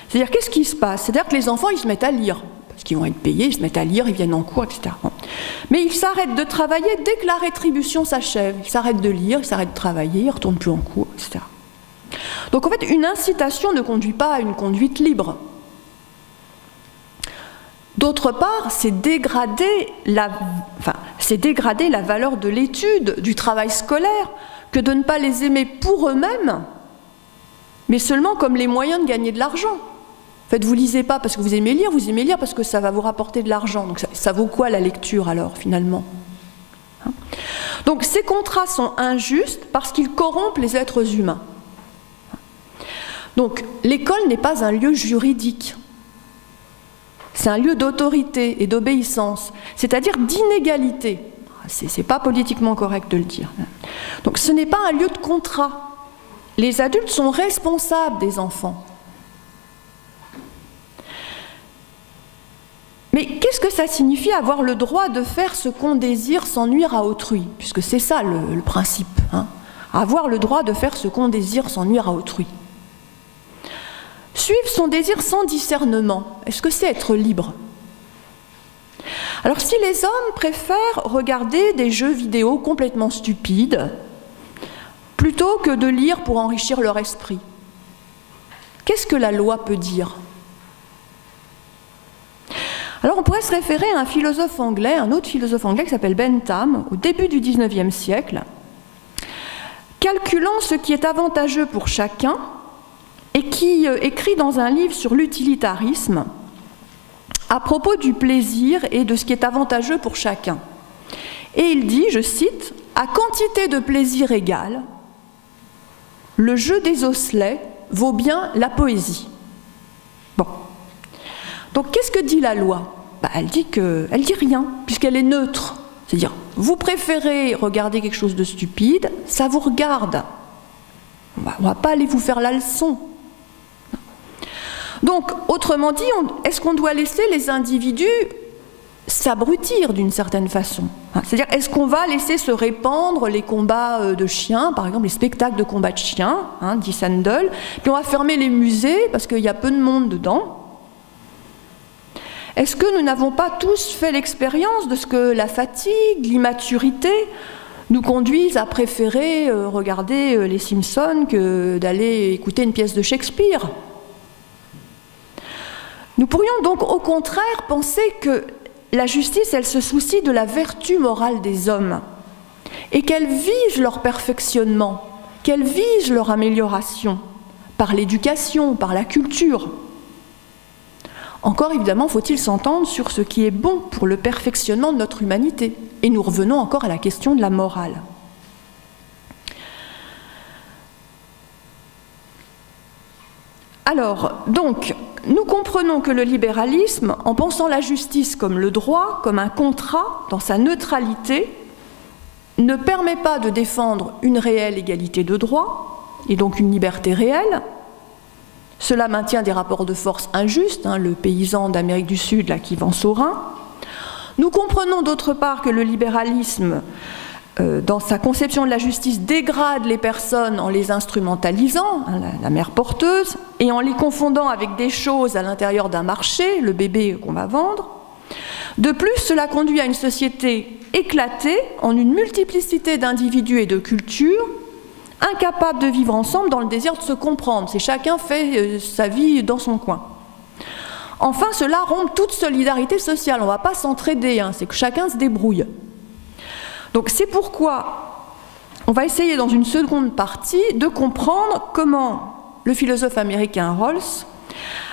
C'est-à-dire, qu'est-ce qui se passe? C'est-à-dire que les enfants, ils se mettent à lire. Parce qu'ils vont être payés, ils se mettent à lire, ils viennent en cours, etc. Mais ils s'arrêtent de travailler dès que la rétribution s'achève. Ils s'arrêtent de lire, ils s'arrêtent de travailler, ils ne retournent plus en cours, etc. Donc en fait, une incitation ne conduit pas à une conduite libre. D'autre part, c'est dégrader la valeur de l'étude, du travail scolaire, que de ne pas les aimer pour eux-mêmes, mais seulement comme les moyens de gagner de l'argent. En fait, vous ne lisez pas parce que vous aimez lire parce que ça va vous rapporter de l'argent. Donc ça vaut quoi la lecture alors, finalement? Donc ces contrats sont injustes parce qu'ils corrompent les êtres humains. Donc l'école n'est pas un lieu juridique. C'est un lieu d'autorité et d'obéissance, c'est-à-dire d'inégalité. Ce n'est pas politiquement correct de le dire. Donc ce n'est pas un lieu de contrat. Les adultes sont responsables des enfants. Mais qu'est-ce que ça signifie avoir le droit de faire ce qu'on désire sans nuire à autrui? Puisque c'est ça le principe. Hein. Avoir le droit de faire ce qu'on désire sans nuire à autrui. Suivre son désir sans discernement, est-ce que c'est être libre? Alors si les hommes préfèrent regarder des jeux vidéo complètement stupides, plutôt que de lire pour enrichir leur esprit, qu'est-ce que la loi peut dire? Alors on pourrait se référer à un philosophe anglais, un autre philosophe anglais qui s'appelle Bentham, au début du XIXe siècle, calculant ce qui est avantageux pour chacun, et qui écrit dans un livre sur l'utilitarisme à propos du plaisir et de ce qui est avantageux pour chacun. Et il dit, je cite, « À quantité de plaisir égale, le jeu des osselets vaut bien la poésie. » Bon. Donc qu'est-ce que dit la loi? Elle dit rien, puisqu'elle est neutre. C'est-à-dire, vous préférez regarder quelque chose de stupide, ça vous regarde. On ne va pas aller vous faire la leçon. Donc, autrement dit, est-ce qu'on doit laisser les individus s'abrutir d'une certaine façon? C'est-à-dire, est-ce qu'on va laisser se répandre les combats de chiens, par exemple les spectacles de combats de chiens, dit Sandel, puis on va fermer les musées parce qu'il y a peu de monde dedans? Est-ce que nous n'avons pas tous fait l'expérience de ce que la fatigue, l'immaturité nous conduisent à préférer regarder les Simpsons que d'aller écouter une pièce de Shakespeare? Nous pourrions donc au contraire penser que la justice, elle se soucie de la vertu morale des hommes et qu'elle vise leur perfectionnement, qu'elle vise leur amélioration par l'éducation, par la culture. Encore évidemment, faut-il s'entendre sur ce qui est bon pour le perfectionnement de notre humanité. Et nous revenons encore à la question de la morale. Alors, donc, nous comprenons que le libéralisme, en pensant la justice comme le droit, comme un contrat, dans sa neutralité, ne permet pas de défendre une réelle égalité de droit, et donc une liberté réelle. Cela maintient des rapports de force injustes, le paysan d'Amérique du Sud là, qui vend son rein. Nous comprenons d'autre part que le libéralisme, dans sa conception de la justice, dégrade les personnes en les instrumentalisant, la mère porteuse, et en les confondant avec des choses à l'intérieur d'un marché, le bébé qu'on va vendre. De plus, cela conduit à une société éclatée en une multiplicité d'individus et de cultures, incapables de vivre ensemble dans le désir de se comprendre. C'est chacun fait sa vie dans son coin. Enfin, cela rompt toute solidarité sociale. On ne va pas s'entraider, c'est que chacun se débrouille. Donc c'est pourquoi on va essayer dans une seconde partie de comprendre comment le philosophe américain Rawls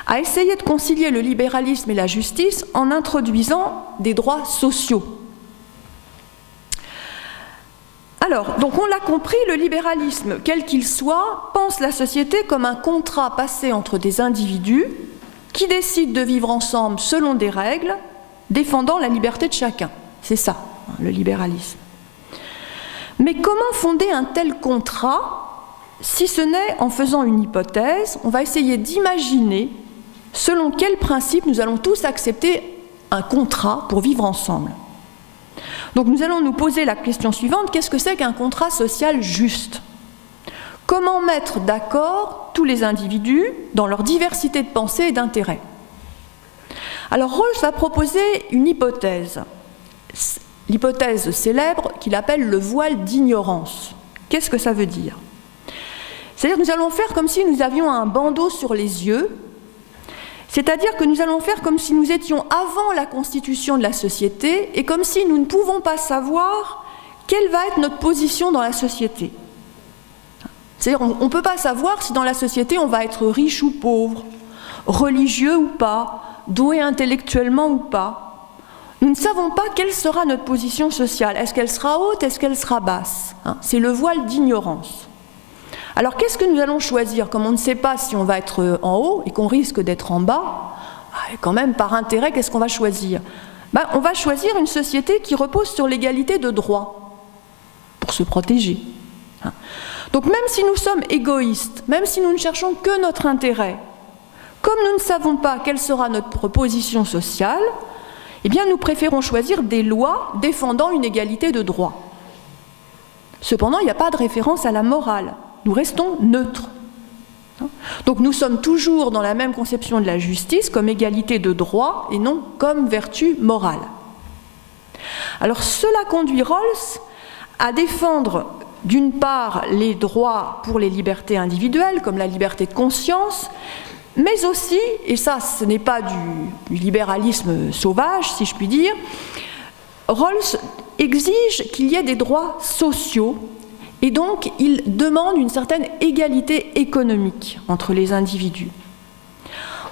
a essayé de concilier le libéralisme et la justice en introduisant des droits sociaux. Alors, donc on l'a compris, le libéralisme, quel qu'il soit, pense la société comme un contrat passé entre des individus qui décident de vivre ensemble selon des règles, défendant la liberté de chacun. C'est ça, le libéralisme. Mais comment fonder un tel contrat, si ce n'est en faisant une hypothèse? On va essayer d'imaginer selon quel principe nous allons tous accepter un contrat pour vivre ensemble. Donc nous allons nous poser la question suivante, qu'est-ce que c'est qu'un contrat social juste? Comment mettre d'accord tous les individus dans leur diversité de pensée et d'intérêts? Alors Rawls va proposer une hypothèse, l'hypothèse célèbre qu'il appelle le voile d'ignorance. Qu'est-ce que ça veut dire? C'est-à-dire que nous allons faire comme si nous avions un bandeau sur les yeux, c'est-à-dire que nous allons faire comme si nous étions avant la constitution de la société et comme si nous ne pouvons pas savoir quelle va être notre position dans la société. C'est-à-dire qu'on ne peut pas savoir si dans la société on va être riche ou pauvre, religieux ou pas, doué intellectuellement ou pas. Nous ne savons pas quelle sera notre position sociale. Est-ce qu'elle sera haute, est-ce qu'elle sera basse? C'est le voile d'ignorance. Alors qu'est-ce que nous allons choisir? Comme on ne sait pas si on va être en haut et qu'on risque d'être en bas, quand même par intérêt, qu'est-ce qu'on va choisir? On va choisir une société qui repose sur l'égalité de droits pour se protéger. Donc même si nous sommes égoïstes, même si nous ne cherchons que notre intérêt, comme nous ne savons pas quelle sera notre position sociale, eh bien nous préférons choisir des lois défendant une égalité de droits. Cependant, il n'y a pas de référence à la morale. Nous restons neutres. Donc nous sommes toujours dans la même conception de la justice comme égalité de droits et non comme vertu morale. Alors cela conduit Rawls à défendre d'une part les droits pour les libertés individuelles comme la liberté de conscience, mais aussi, et ça ce n'est pas du libéralisme sauvage si je puis dire, Rawls exige qu'il y ait des droits sociaux. Et donc, il demande une certaine égalité économique entre les individus.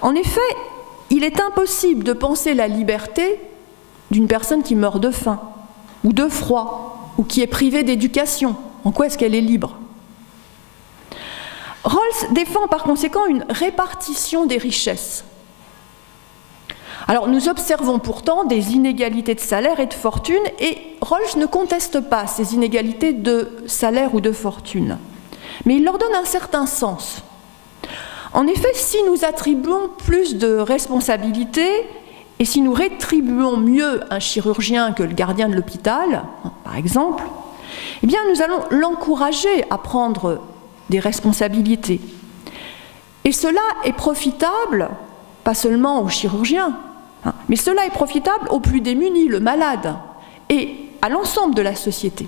En effet, il est impossible de penser la liberté d'une personne qui meurt de faim, ou de froid, ou qui est privée d'éducation. En quoi est-ce qu'elle est libre? Rawls défend par conséquent une répartition des richesses. Alors nous observons pourtant des inégalités de salaire et de fortune, et Rawls ne conteste pas ces inégalités de salaire ou de fortune, mais il leur donne un certain sens. En effet, si nous attribuons plus de responsabilités et si nous rétribuons mieux un chirurgien que le gardien de l'hôpital, par exemple, eh bien nous allons l'encourager à prendre des responsabilités. Et cela est profitable, pas seulement aux chirurgiens, mais cela est profitable aux plus démunis, le malade, et à l'ensemble de la société.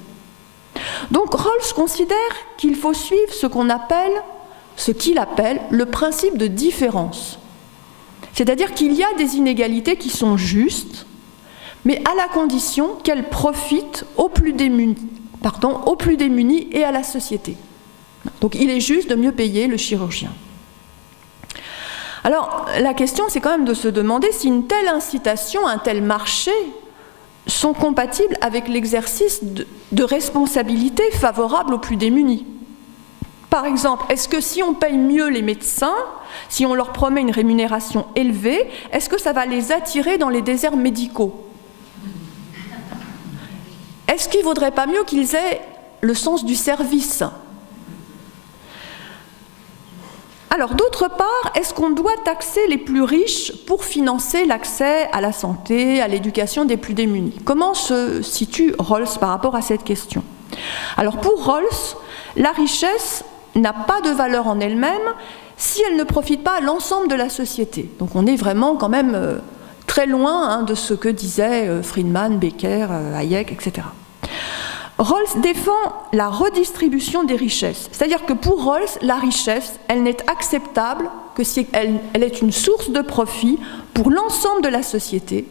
Donc Rawls considère qu'il faut suivre ce qu'il appelle le principe de différence. C'est-à-dire qu'il y a des inégalités qui sont justes, mais à la condition qu'elles profitent aux plus démunis et à la société. Donc il est juste de mieux payer le chirurgien. Alors, la question, c'est quand même de se demander si une telle incitation, un tel marché sont compatibles avec l'exercice de responsabilités favorables aux plus démunis. Par exemple, est-ce que si on paye mieux les médecins, si on leur promet une rémunération élevée, est-ce que ça va les attirer dans les déserts médicaux? Est-ce qu'il ne vaudrait pas mieux qu'ils aient le sens du service? Alors, d'autre part, est-ce qu'on doit taxer les plus riches pour financer l'accès à la santé, à l'éducation des plus démunis? Comment se situe Rawls par rapport à cette question? Alors, pour Rawls, la richesse n'a pas de valeur en elle-même si elle ne profite pas à l'ensemble de la société. Donc, on est vraiment quand même très loin de ce que disaient Friedman, Becker, Hayek, etc. Rawls défend la redistribution des richesses. C'est-à-dire que pour Rawls, la richesse, elle n'est acceptable que si elle est une source de profit pour l'ensemble de la société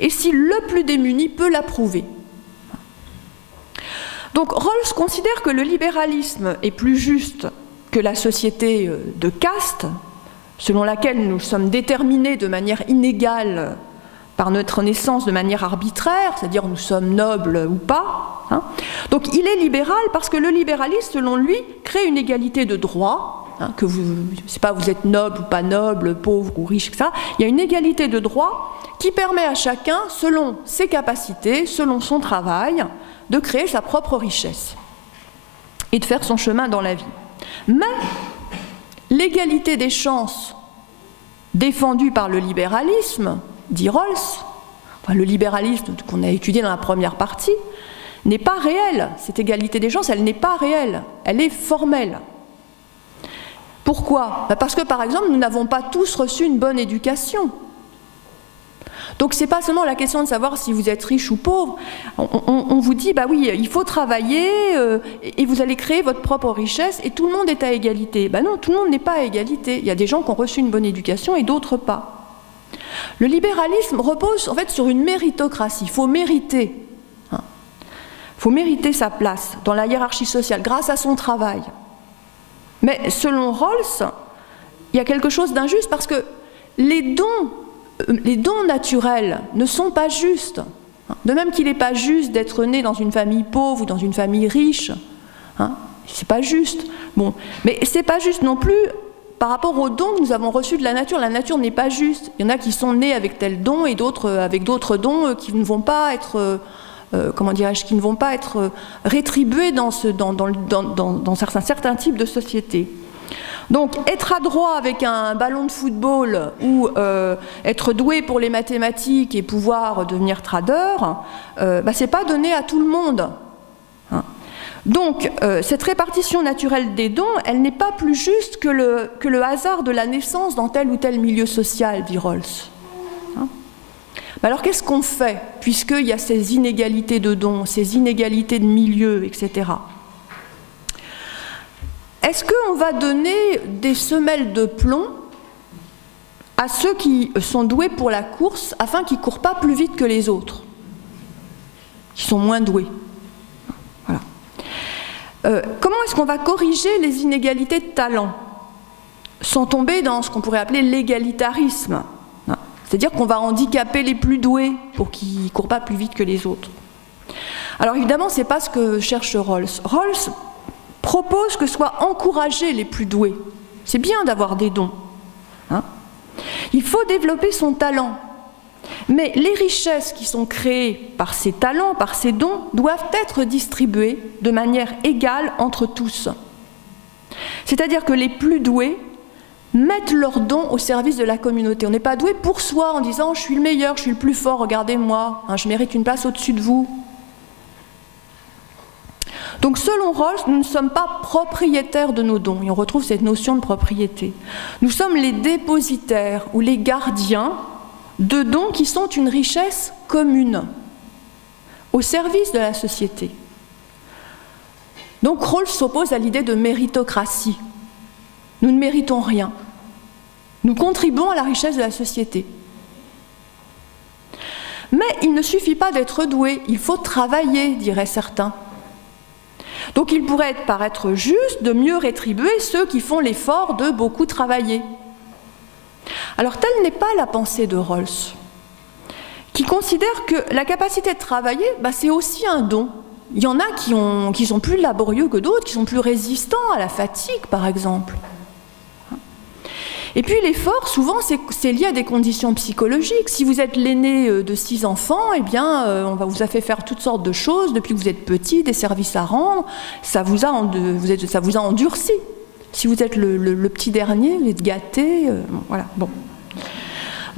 et si le plus démuni peut l'approuver. Donc Rawls considère que le libéralisme est plus juste que la société de caste, selon laquelle nous sommes déterminés de manière inégale par notre naissance de manière arbitraire, c'est-à-dire nous sommes nobles ou pas. Hein. Donc il est libéral parce que le libéralisme, selon lui, crée une égalité de droits, hein, que vous, je sais pas, vous êtes noble ou pas noble, pauvre ou riche, etc. Il y a une égalité de droits qui permet à chacun, selon ses capacités, selon son travail, de créer sa propre richesse et de faire son chemin dans la vie. Mais l'égalité des chances défendue par le libéralisme, dit Rawls, enfin, le libéralisme qu'on a étudié dans la première partie, n'est pas réelle. Cette égalité des chances, elle n'est pas réelle, elle est formelle. Pourquoi? Parce que, par exemple, nous n'avons pas tous reçu une bonne éducation. Donc, ce n'est pas seulement la question de savoir si vous êtes riche ou pauvre. On vous dit, bah oui, il faut travailler et vous allez créer votre propre richesse et tout le monde est à égalité. Ben non, tout le monde n'est pas à égalité. Il y a des gens qui ont reçu une bonne éducation et d'autres pas. Le libéralisme repose en fait sur une méritocratie. Il faut mériter. Il faut mériter sa place dans la hiérarchie sociale grâce à son travail. Mais selon Rawls, il y a quelque chose d'injuste parce que les dons naturels ne sont pas justes. De même qu'il n'est pas juste d'être né dans une famille pauvre ou dans une famille riche. Hein, c'est pas juste. Bon, mais c'est pas juste non plus par rapport aux dons que nous avons reçus de la nature. La nature n'est pas juste. Il y en a qui sont nés avec tel don et d'autres avec d'autres dons qui ne vont pas être, comment dirais-je, qui ne vont pas être rétribués dans certains types de sociétés. Donc, être adroit avec un ballon de football ou être doué pour les mathématiques et pouvoir devenir trader, c'est pas donné à tout le monde. Hein. Donc, cette répartition naturelle des dons, elle n'est pas plus juste que le hasard de la naissance dans tel ou tel milieu social, dit Rawls. Hein. Alors, qu'est-ce qu'on fait, puisqu'il y a ces inégalités de dons, ces inégalités de milieu, etc. Est-ce qu'on va donner des semelles de plomb à ceux qui sont doués pour la course afin qu'ils ne courent pas plus vite que les autres, qui sont moins doués? Voilà. Comment est-ce qu'on va corriger les inégalités de talent sans tomber dans ce qu'on pourrait appeler l'égalitarisme? C'est-à-dire qu'on va handicaper les plus doués pour qu'ils ne courent pas plus vite que les autres. Alors évidemment, ce n'est pas ce que cherche Rawls. Rawls propose que soient encouragés les plus doués. C'est bien d'avoir des dons. Hein. Il faut développer son talent. Mais les richesses qui sont créées par ces talents, par ces dons, doivent être distribuées de manière égale entre tous. C'est-à-dire que les plus doués mettent leurs dons au service de la communauté. On n'est pas doué pour soi en disant « je suis le meilleur, je suis le plus fort, regardez-moi, hein, je mérite une place au-dessus de vous ». Donc selon Rawls, nous ne sommes pas propriétaires de nos dons, et on retrouve cette notion de propriété. Nous sommes les dépositaires ou les gardiens de dons qui sont une richesse commune, au service de la société. Donc Rawls s'oppose à l'idée de méritocratie. Nous ne méritons rien. Nous contribuons à la richesse de la société. Mais il ne suffit pas d'être doué, il faut travailler, diraient certains. Donc il pourrait paraître juste de mieux rétribuer ceux qui font l'effort de beaucoup travailler. Alors telle n'est pas la pensée de Rawls, qui considère que la capacité de travailler, c'est aussi un don. Il y en a qui sont plus laborieux que d'autres, qui sont plus résistants à la fatigue, par exemple. Et puis l'effort, souvent, c'est lié à des conditions psychologiques. Si vous êtes l'aîné de 6 enfants, eh bien, on vous a fait faire toutes sortes de choses depuis que vous êtes petit, des services à rendre, ça vous a endurci. Si vous êtes le petit dernier, vous êtes gâté, voilà. Bon.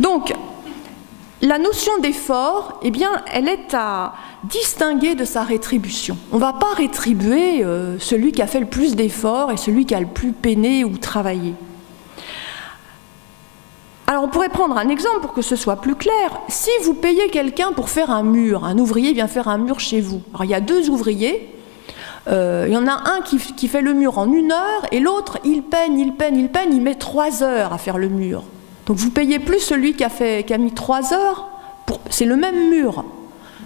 Donc, la notion d'effort, eh bien, elle est à distinguer de sa rétribution. On ne va pas rétribuer celui qui a fait le plus d'efforts et celui qui a le plus peiné ou travaillé. Alors on pourrait prendre un exemple pour que ce soit plus clair. Si vous payez quelqu'un pour faire un mur, un ouvrier vient faire un mur chez vous. Alors il y a 2 ouvriers, il y en a un qui fait le mur en 1 heure et l'autre il peine, il met 3 heures à faire le mur. Donc vous payez plus celui qui a mis 3 heures, c'est le même mur.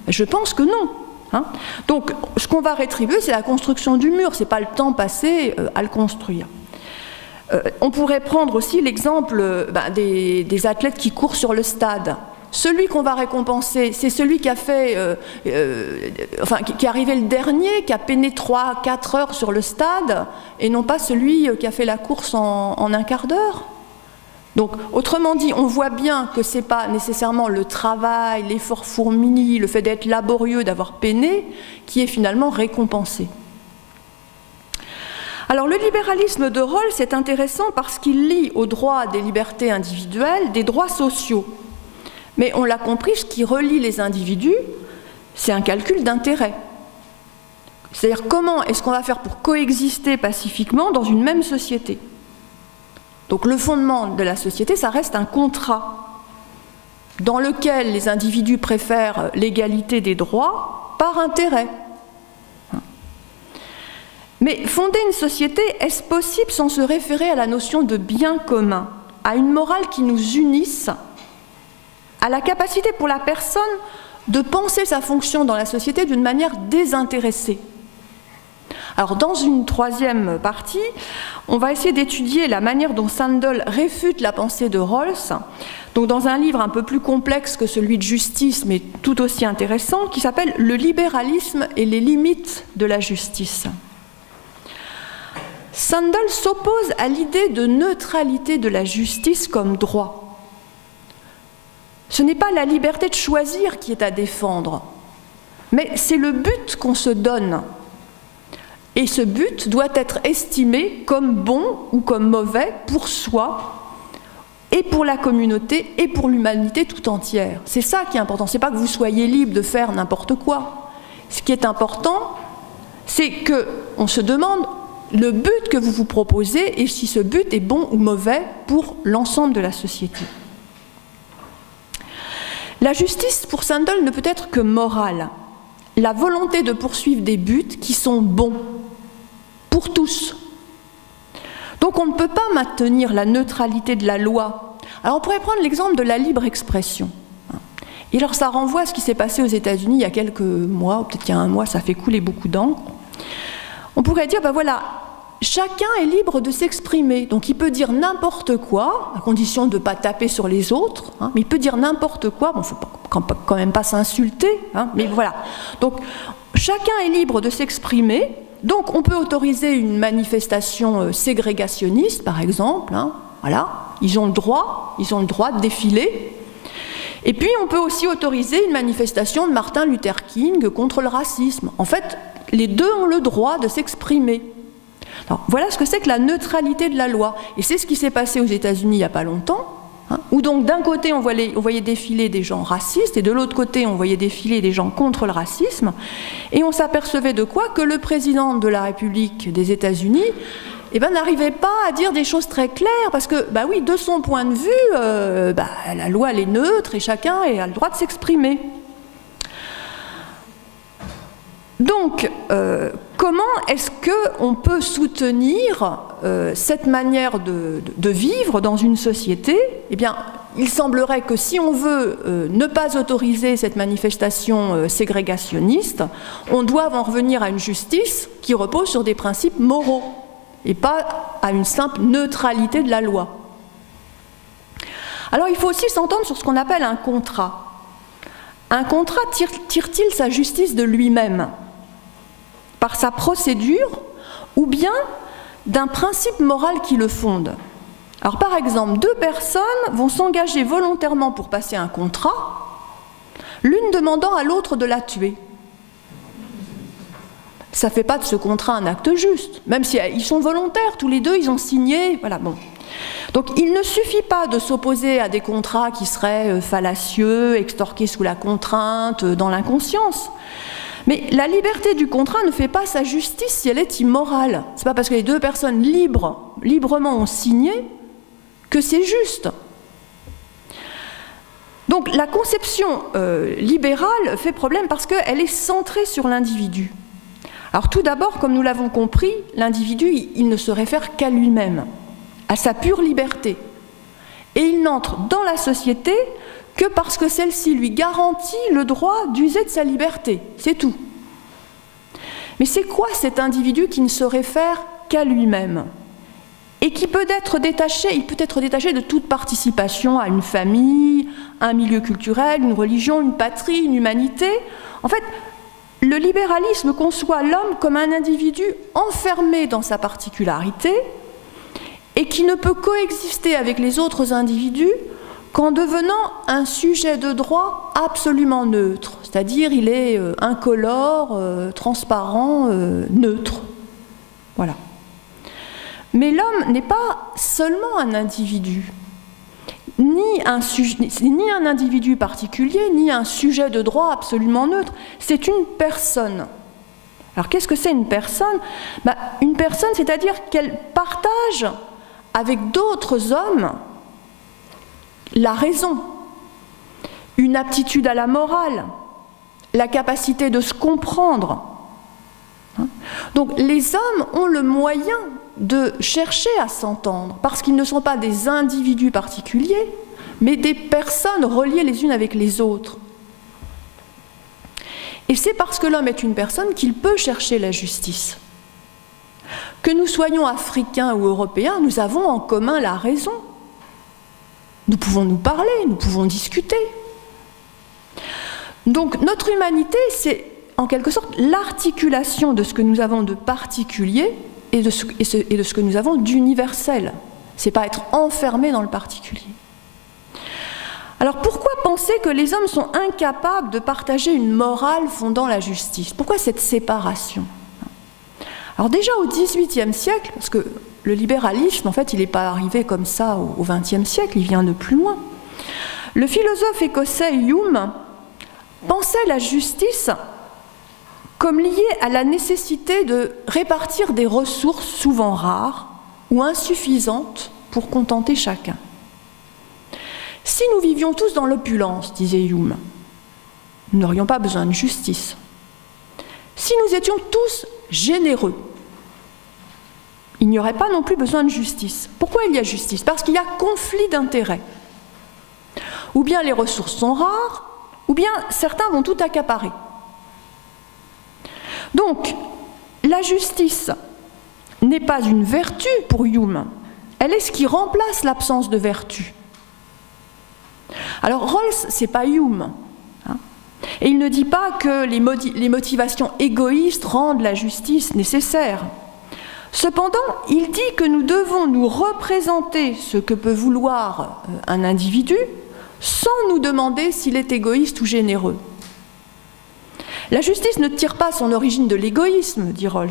Je pense que non. Hein. Donc ce qu'on va rétribuer c'est la construction du mur, c'est pas le temps passé à le construire. On pourrait prendre aussi l'exemple des athlètes qui courent sur le stade. celui qu'on va récompenser, c'est celui qui a fait, qui est arrivé le dernier, qui a peiné 3-4 heures sur le stade, et non pas celui qui a fait la course en un quart d'heure. Donc, autrement dit, on voit bien que ce n'est pas nécessairement le travail, l'effort fourni, le fait d'être laborieux, d'avoir peiné, qui est finalement récompensé. Alors, le libéralisme de Rawls est intéressant parce qu'il lie aux droits des libertés individuelles des droits sociaux. Mais on l'a compris, ce qui relie les individus, c'est un calcul d'intérêt. C'est-à-dire comment est-ce qu'on va faire pour coexister pacifiquement dans une même société. Donc le fondement de la société, ça reste un contrat dans lequel les individus préfèrent l'égalité des droits par intérêt. Mais fonder une société, est-ce possible sans se référer à la notion de bien commun, à une morale qui nous unisse, à la capacité pour la personne de penser sa fonction dans la société d'une manière désintéressée? Alors, dans une troisième partie, on va essayer d'étudier la manière dont Sandel réfute la pensée de Rawls, donc dans un livre un peu plus complexe que celui de Justice, mais tout aussi intéressant, qui s'appelle « Le libéralisme et les limites de la justice ». Sandel s'oppose à l'idée de neutralité de la justice comme droit. Ce n'est pas la liberté de choisir qui est à défendre, mais c'est le but qu'on se donne. Et ce but doit être estimé comme bon ou comme mauvais pour soi, et pour la communauté, et pour l'humanité tout entière. C'est ça qui est important. Ce n'est pas que vous soyez libre de faire n'importe quoi. Ce qui est important, c'est qu'on se demande le but que vous vous proposez et si ce but est bon ou mauvais pour l'ensemble de la société. La justice, pour Sandel, ne peut être que morale. La volonté de poursuivre des buts qui sont bons pour tous. Donc on ne peut pas maintenir la neutralité de la loi. Alors on pourrait prendre l'exemple de la libre expression. Et alors ça renvoie à ce qui s'est passé aux États-Unis il y a quelques mois, ou peut-être qu'il y a un mois, ça fait couler beaucoup d'encre. On pourrait dire, ben voilà, chacun est libre de s'exprimer. Donc il peut dire n'importe quoi, à condition de ne pas taper sur les autres, mais il peut dire n'importe quoi, bon, il ne faut quand même pas s'insulter, mais voilà. Donc chacun est libre de s'exprimer. Donc on peut autoriser une manifestation ségrégationniste, par exemple, voilà, ils ont le droit de défiler. Et puis on peut aussi autoriser une manifestation de Martin Luther King contre le racisme. En fait, les deux ont le droit de s'exprimer. Alors, voilà ce que c'est que la neutralité de la loi. Et c'est ce qui s'est passé aux États-Unis il n'y a pas longtemps, où donc d'un côté on voyait défiler des gens racistes et de l'autre côté on voyait défiler des gens contre le racisme, et on s'apercevait de quoi? Que le président de la République des États-Unis n'arrivait pas à dire des choses très claires, parce que, oui, de son point de vue, la loi elle est neutre et chacun a le droit de s'exprimer. Donc, comment est-ce qu'on peut soutenir cette manière de vivre dans une société? Eh bien, il semblerait que si on veut ne pas autoriser cette manifestation ségrégationniste, on doit en revenir à une justice qui repose sur des principes moraux, et pas à une simple neutralité de la loi. Alors, il faut aussi s'entendre sur ce qu'on appelle un contrat. Un contrat tire-t-il sa justice de lui-même, par sa procédure, ou bien d'un principe moral qui le fonde? Alors par exemple, deux personnes vont s'engager volontairement pour passer un contrat, l'une demandant à l'autre de la tuer. Ça ne fait pas de ce contrat un acte juste, même si ils sont volontaires, tous les deux, ils ont signé, voilà, bon. Donc il ne suffit pas de s'opposer à des contrats qui seraient fallacieux, extorqués sous la contrainte, dans l'inconscience. Mais la liberté du contrat ne fait pas sa justice si elle est immorale. Ce n'est pas parce que les deux personnes librement ont signé que c'est juste. Donc la conception libérale fait problème parce qu'elle est centrée sur l'individu. Alors tout d'abord, comme nous l'avons compris, l'individu, il ne se réfère qu'à lui-même, à sa pure liberté. Et il n'entre dans la société que parce que celle-ci lui garantit le droit d'user de sa liberté, c'est tout. Mais c'est quoi cet individu qui ne se réfère qu'à lui-même? et qui peut être détaché, il peut être détaché de toute participation à une famille, un milieu culturel, une religion, une patrie, une humanité. En fait, le libéralisme conçoit l'homme comme un individu enfermé dans sa particularité et qui ne peut coexister avec les autres individus qu'en devenant un sujet de droit absolument neutre, c'est-à-dire il est incolore, transparent, neutre. Voilà. Mais l'homme n'est pas seulement un individu, ni un individu particulier, ni un sujet de droit absolument neutre, c'est une personne. Alors qu'est-ce que c'est une personne? Une personne, c'est-à-dire qu'elle partage avec d'autres hommes la raison, une aptitude à la morale, la capacité de se comprendre. Donc les hommes ont le moyen de chercher à s'entendre, parce qu'ils ne sont pas des individus particuliers, mais des personnes reliées les unes avec les autres. Et c'est parce que l'homme est une personne qu'il peut chercher la justice. Que nous soyons africains ou européens, nous avons en commun la raison. Nous pouvons nous parler, nous pouvons discuter. Donc notre humanité, c'est en quelque sorte l'articulation de ce que nous avons de particulier et de ce que nous avons d'universel. Ce n'est pas être enfermé dans le particulier. Alors pourquoi penser que les hommes sont incapables de partager une morale fondant la justice? Pourquoi cette séparation? Alors déjà au XVIIIe siècle, parce que le libéralisme, en fait, il n'est pas arrivé comme ça au XXe siècle, il vient de plus loin. Le philosophe écossais Hume pensait la justice comme liée à la nécessité de répartir des ressources souvent rares ou insuffisantes pour contenter chacun. Si nous vivions tous dans l'opulence, disait Hume, nous n'aurions pas besoin de justice. Si nous étions tous généreux, il n'y aurait pas non plus besoin de justice. Pourquoi il y a justice? Parce qu'il y a conflit d'intérêts. Ou bien les ressources sont rares, ou bien certains vont tout accaparer. Donc, la justice n'est pas une vertu pour Hume, elle est ce qui remplace l'absence de vertu. Alors Rawls, c'est pas Hume, et il ne dit pas que les motivations égoïstes rendent la justice nécessaire. Cependant, il dit que nous devons nous représenter ce que peut vouloir un individu sans nous demander s'il est égoïste ou généreux. La justice ne tire pas son origine de l'égoïsme, dit Rawls,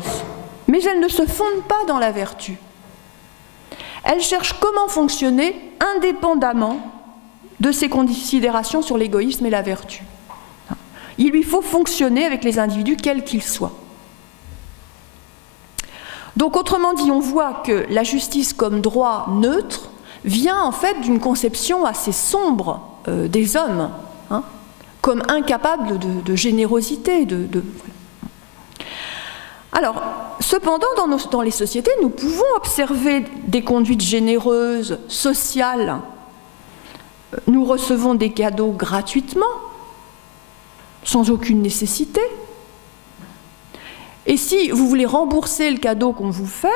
mais elle ne se fonde pas dans la vertu. Elle cherche comment fonctionner indépendamment de ses considérations sur l'égoïsme et la vertu. Il lui faut fonctionner avec les individus quels qu'ils soient. Donc autrement dit, on voit que la justice comme droit neutre vient en fait d'une conception assez sombre des hommes, comme incapables de générosité. Voilà. Alors, cependant, dans les sociétés, nous pouvons observer des conduites généreuses, sociales. Nous recevons des cadeaux gratuitement, sans aucune nécessité. Et si vous voulez rembourser le cadeau qu'on vous fait,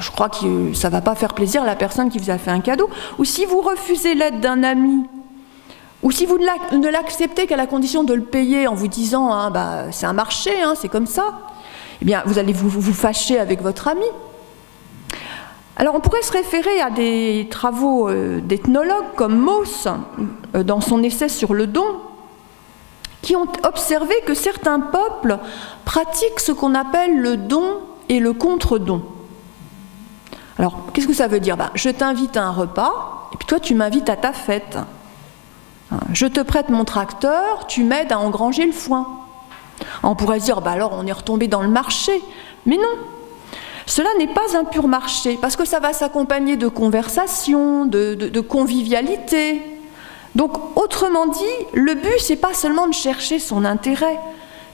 je crois que ça ne va pas faire plaisir à la personne qui vous a fait un cadeau, ou si vous refusez l'aide d'un ami, ou si vous ne l'acceptez qu'à la condition de le payer en vous disant c'est un marché, c'est comme ça, eh bien vous allez vous fâcher avec votre ami. Alors on pourrait se référer à des travaux d'ethnologues comme Mauss, dans son essai sur le don, qui ont observé que certains peuples pratiquent ce qu'on appelle le don et le contre-don. Alors, qu'est-ce que ça veut dire? Je t'invite à un repas, et puis toi tu m'invites à ta fête. Je te prête mon tracteur, tu m'aides à engranger le foin. On pourrait se dire, alors on est retombé dans le marché. Mais non, cela n'est pas un pur marché, parce que ça va s'accompagner de conversations, de convivialité. Donc, autrement dit, le but, c'est pas seulement de chercher son intérêt,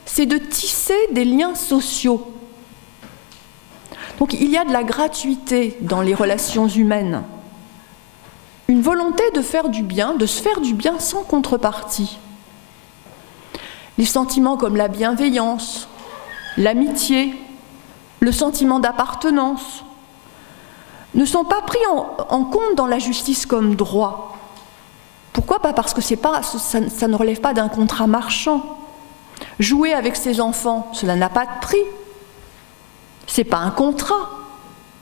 c'est de tisser des liens sociaux. Donc, il y a de la gratuité dans les relations humaines. Une volonté de faire du bien, de se faire du bien sans contrepartie. Les sentiments comme la bienveillance, l'amitié, le sentiment d'appartenance, ne sont pas pris en compte dans la justice comme droit. Pourquoi? Pas parce que ça ne relève pas d'un contrat marchand. Jouer avec ses enfants, cela n'a pas de prix. Ce n'est pas un contrat.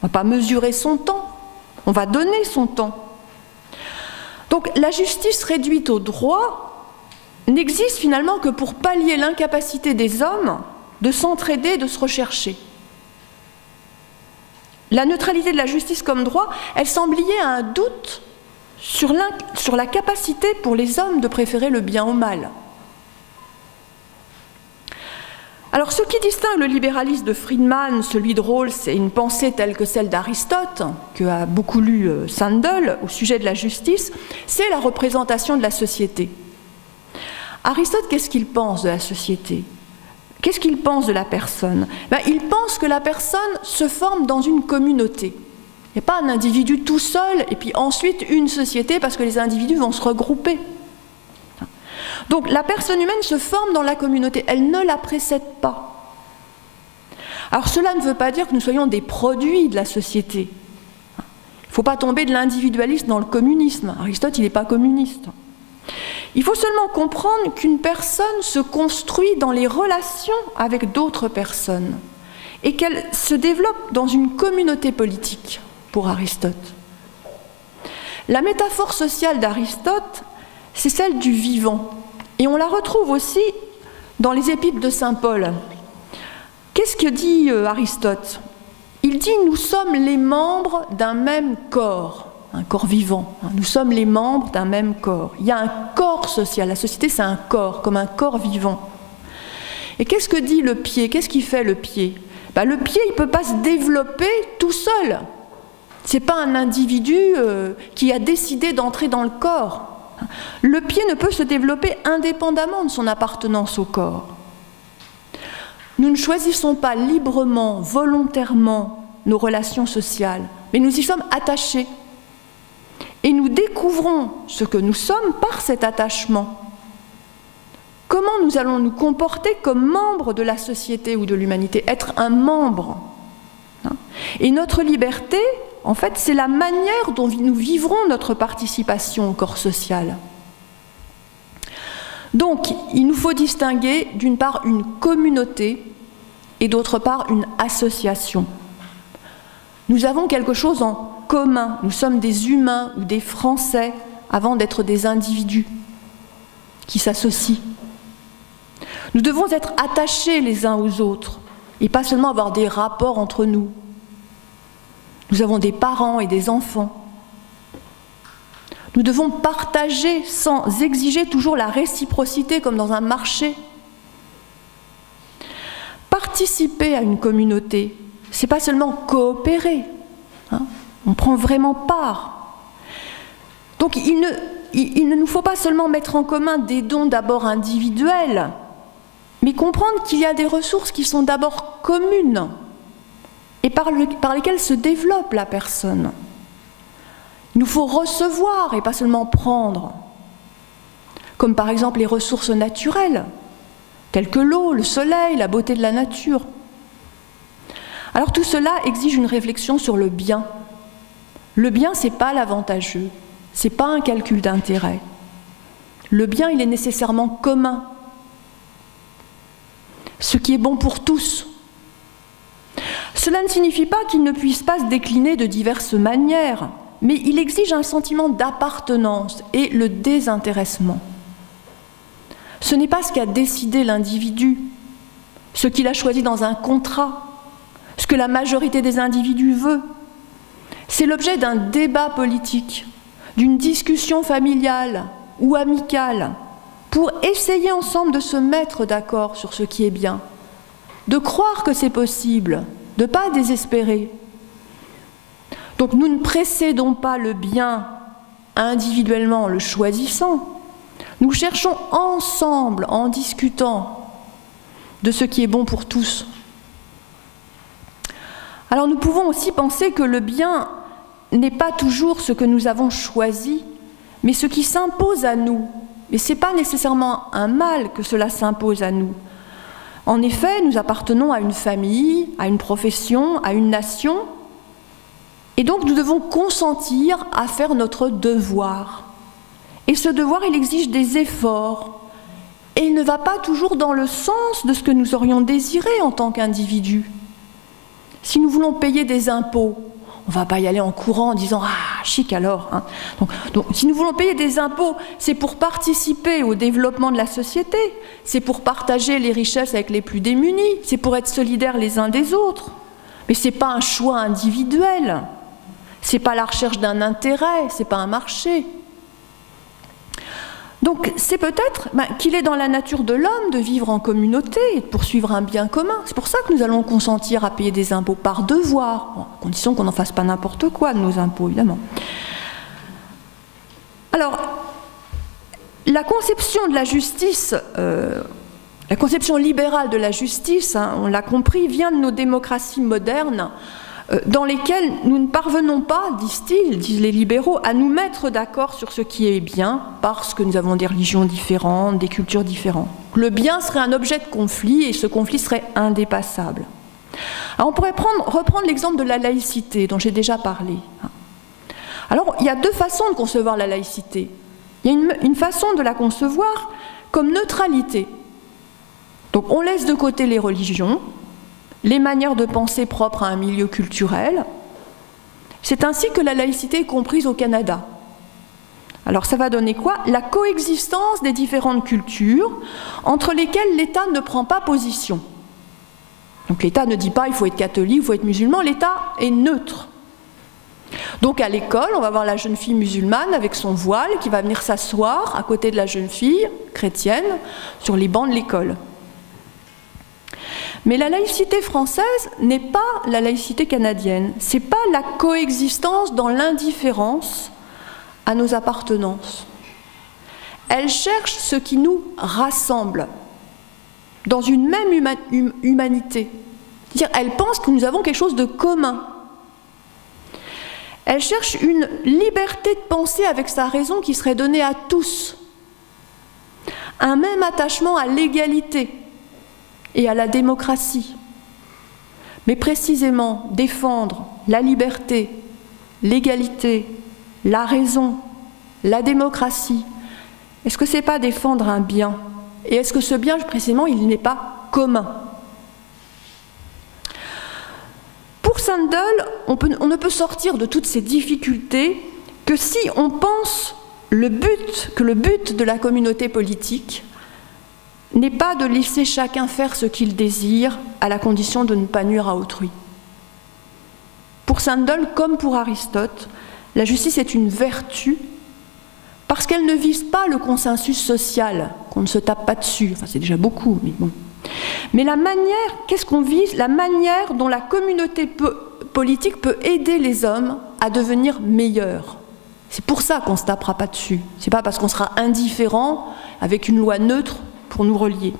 On ne va pas mesurer son temps. On va donner son temps. Donc la justice réduite au droit n'existe finalement que pour pallier l'incapacité des hommes de s'entraider, de se rechercher. La neutralité de la justice comme droit, elle semble liée à un doute sur la capacité pour les hommes de préférer le bien au mal. Alors ce qui distingue le libéralisme de Friedman, celui de Rawls et une pensée telle que celle d'Aristote, que a beaucoup lu Sandel au sujet de la justice, c'est la représentation de la société. Aristote, qu'est-ce qu'il pense de la société? Qu'est-ce qu'il pense de la personne? Il pense que la personne se forme dans une communauté. Il n'y a pas un individu tout seul et puis ensuite une société parce que les individus vont se regrouper. Donc la personne humaine se forme dans la communauté, elle ne la précède pas. Alors cela ne veut pas dire que nous soyons des produits de la société. Il ne faut pas tomber de l'individualisme dans le communisme. Aristote, il n'est pas communiste. Il faut seulement comprendre qu'une personne se construit dans les relations avec d'autres personnes et qu'elle se développe dans une communauté politique, pour Aristote. La métaphore sociale d'Aristote, c'est celle du vivant. Et on la retrouve aussi dans les épîtres de saint Paul. Qu'est-ce que dit Aristote? Il dit « nous sommes les membres d'un même corps ». Un corps vivant. Nous sommes les membres d'un même corps. Il y a un corps social. La société, c'est un corps, comme un corps vivant. Et qu'est-ce que dit le pied? Qu'est-ce qui fait le pied? Le pied, il ne peut pas se développer tout seul. Ce n'est pas un individu qui a décidé d'entrer dans le corps. Le pied ne peut se développer indépendamment de son appartenance au corps. Nous ne choisissons pas librement, volontairement nos relations sociales, mais nous y sommes attachés. Et nous découvrons ce que nous sommes par cet attachement. Comment nous allons nous comporter comme membres de la société ou de l'humanité? Être un membre. Et notre liberté, en fait, c'est la manière dont nous vivrons notre participation au corps social. Donc, il nous faut distinguer d'une part une communauté et d'autre part une association. Nous avons quelque chose en commun. Nous sommes des humains ou des Français avant d'être des individus qui s'associent. Nous devons être attachés les uns aux autres et pas seulement avoir des rapports entre nous. Nous avons des parents et des enfants. Nous devons partager sans exiger toujours la réciprocité comme dans un marché. Participer à une communauté, c'est pas seulement coopérer. On prend vraiment part. Donc il ne nous faut pas seulement mettre en commun des dons d'abord individuels, mais comprendre qu'il y a des ressources qui sont d'abord communes et par lesquelles se développe la personne. Il nous faut recevoir et pas seulement prendre, comme par exemple les ressources naturelles, telles que l'eau, le soleil, la beauté de la nature. Alors tout cela exige une réflexion sur le bien. Le bien, ce n'est pas l'avantageux, ce n'est pas un calcul d'intérêt. Le bien, il est nécessairement commun. Ce qui est bon pour tous. Cela ne signifie pas qu'il ne puisse pas se décliner de diverses manières, mais il exige un sentiment d'appartenance et le désintéressement. Ce n'est pas ce qu'a décidé l'individu, ce qu'il a choisi dans un contrat, ce que la majorité des individus veut. C'est l'objet d'un débat politique, d'une discussion familiale ou amicale, pour essayer ensemble de se mettre d'accord sur ce qui est bien, de croire que c'est possible, de ne pas désespérer. Donc nous ne précédons pas le bien individuellement en le choisissant, nous cherchons ensemble, en discutant de ce qui est bon pour tous. Alors nous pouvons aussi penser que le bien n'est pas toujours ce que nous avons choisi, mais ce qui s'impose à nous. Et ce n'est pas nécessairement un mal que cela s'impose à nous. En effet, nous appartenons à une famille, à une profession, à une nation. Et donc nous devons consentir à faire notre devoir. Et ce devoir, il exige des efforts. Et il ne va pas toujours dans le sens de ce que nous aurions désiré en tant qu'individus. Si nous voulons payer des impôts, on ne va pas y aller en courant en disant « Ah, chic alors hein. ». Donc, si nous voulons payer des impôts, c'est pour participer au développement de la société, c'est pour partager les richesses avec les plus démunis, c'est pour être solidaires les uns des autres. Mais ce n'est pas un choix individuel, ce n'est pas la recherche d'un intérêt, ce n'est pas un marché. Donc c'est peut-être qu'il est dans la nature de l'homme de vivre en communauté et de poursuivre un bien commun. C'est pour ça que nous allons consentir à payer des impôts par devoir, à condition qu'on n'en fasse pas n'importe quoi de nos impôts, évidemment. Alors, la conception de la justice, la conception libérale de la justice, hein, on l'a compris, vient de nos démocraties modernes, dans lesquelles nous ne parvenons pas, disent-ils, disent les libéraux, à nous mettre d'accord sur ce qui est bien, parce que nous avons des religions différentes, des cultures différentes. Le bien serait un objet de conflit, et ce conflit serait indépassable. Alors on pourrait reprendre l'exemple de la laïcité, dont j'ai déjà parlé. Alors, il y a deux façons de concevoir la laïcité. Il y a une façon de la concevoir comme neutralité. Donc, on laisse de côté les religions, les manières de penser propres à un milieu culturel. C'est ainsi que la laïcité est comprise au Canada. Alors ça va donner quoi? La coexistence des différentes cultures entre lesquelles l'État ne prend pas position. Donc l'État ne dit pas il faut être catholique, il faut être musulman, l'État est neutre. Donc à l'école, on va voir la jeune fille musulmane avec son voile qui va venir s'asseoir à côté de la jeune fille chrétienne sur les bancs de l'école. Mais la laïcité française n'est pas la laïcité canadienne. Ce n'est pas la coexistence dans l'indifférence à nos appartenances. Elle cherche ce qui nous rassemble dans une même humanité. C'est-à-dire, elle pense que nous avons quelque chose de commun. Elle cherche une liberté de penser avec sa raison qui serait donnée à tous. Un même attachement à l'égalité et à la démocratie. Mais précisément, défendre la liberté, l'égalité, la raison, la démocratie, est-ce que ce n'est pas défendre un bien? Et est-ce que ce bien, précisément, il n'est pas commun? Pour Sandel, on ne peut sortir de toutes ces difficultés que si on pense que le but de la communauté politique n'est pas de laisser chacun faire ce qu'il désire à la condition de ne pas nuire à autrui. Pour Sandel, comme pour Aristote, la justice est une vertu parce qu'elle ne vise pas le consensus social, qu'on ne se tape pas dessus, enfin c'est déjà beaucoup, mais bon. Mais la manière, qu'est-ce qu'on vise? La manière dont la communauté politique peut aider les hommes à devenir meilleurs. C'est pour ça qu'on ne se tapera pas dessus. C'est pas parce qu'on sera indifférent avec une loi neutre pour nous relier.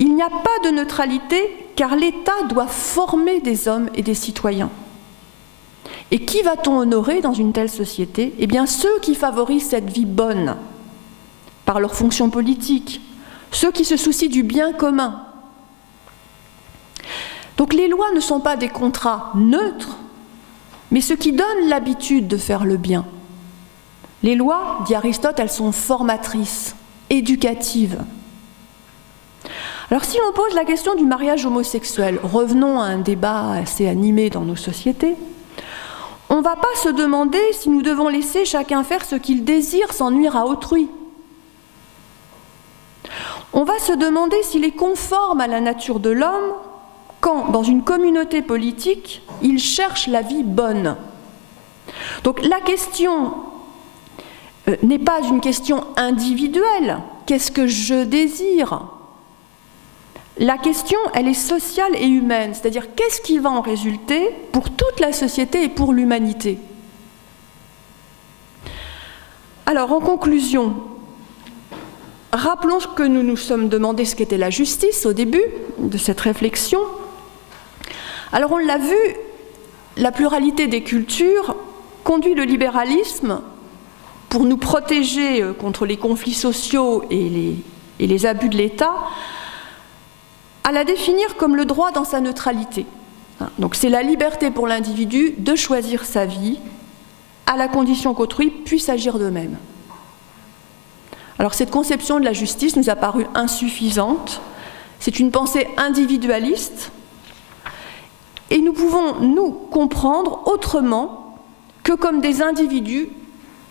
Il n'y a pas de neutralité car l'État doit former des hommes et des citoyens. Et qui va-t-on honorer dans une telle société? Eh bien ceux qui favorisent cette vie bonne par leur fonction politique, ceux qui se soucient du bien commun. Donc les lois ne sont pas des contrats neutres, mais ce qui donne l'habitude de faire le bien. Les lois, dit Aristote, elles sont formatrices, éducatives. Alors si on pose la question du mariage homosexuel, revenons à un débat assez animé dans nos sociétés, on ne va pas se demander si nous devons laisser chacun faire ce qu'il désire sans nuire à autrui. On va se demander s'il est conforme à la nature de l'homme quand, dans une communauté politique, il cherche la vie bonne. Donc la question n'est pas une question individuelle. Qu'est-ce que je désire? La question, elle est sociale et humaine, c'est-à-dire qu'est-ce qui va en résulter pour toute la société et pour l'humanité? Alors, en conclusion, rappelons que nous nous sommes demandé ce qu'était la justice au début de cette réflexion. Alors, on l'a vu, la pluralité des cultures conduit le libéralisme pour nous protéger contre les conflits sociaux et les abus de l'État, à la définir comme le droit dans sa neutralité. Donc c'est la liberté pour l'individu de choisir sa vie, à la condition qu'autrui puisse agir de même. Alors cette conception de la justice nous a paru insuffisante. C'est une pensée individualiste et nous pouvons nous comprendre autrement que comme des individus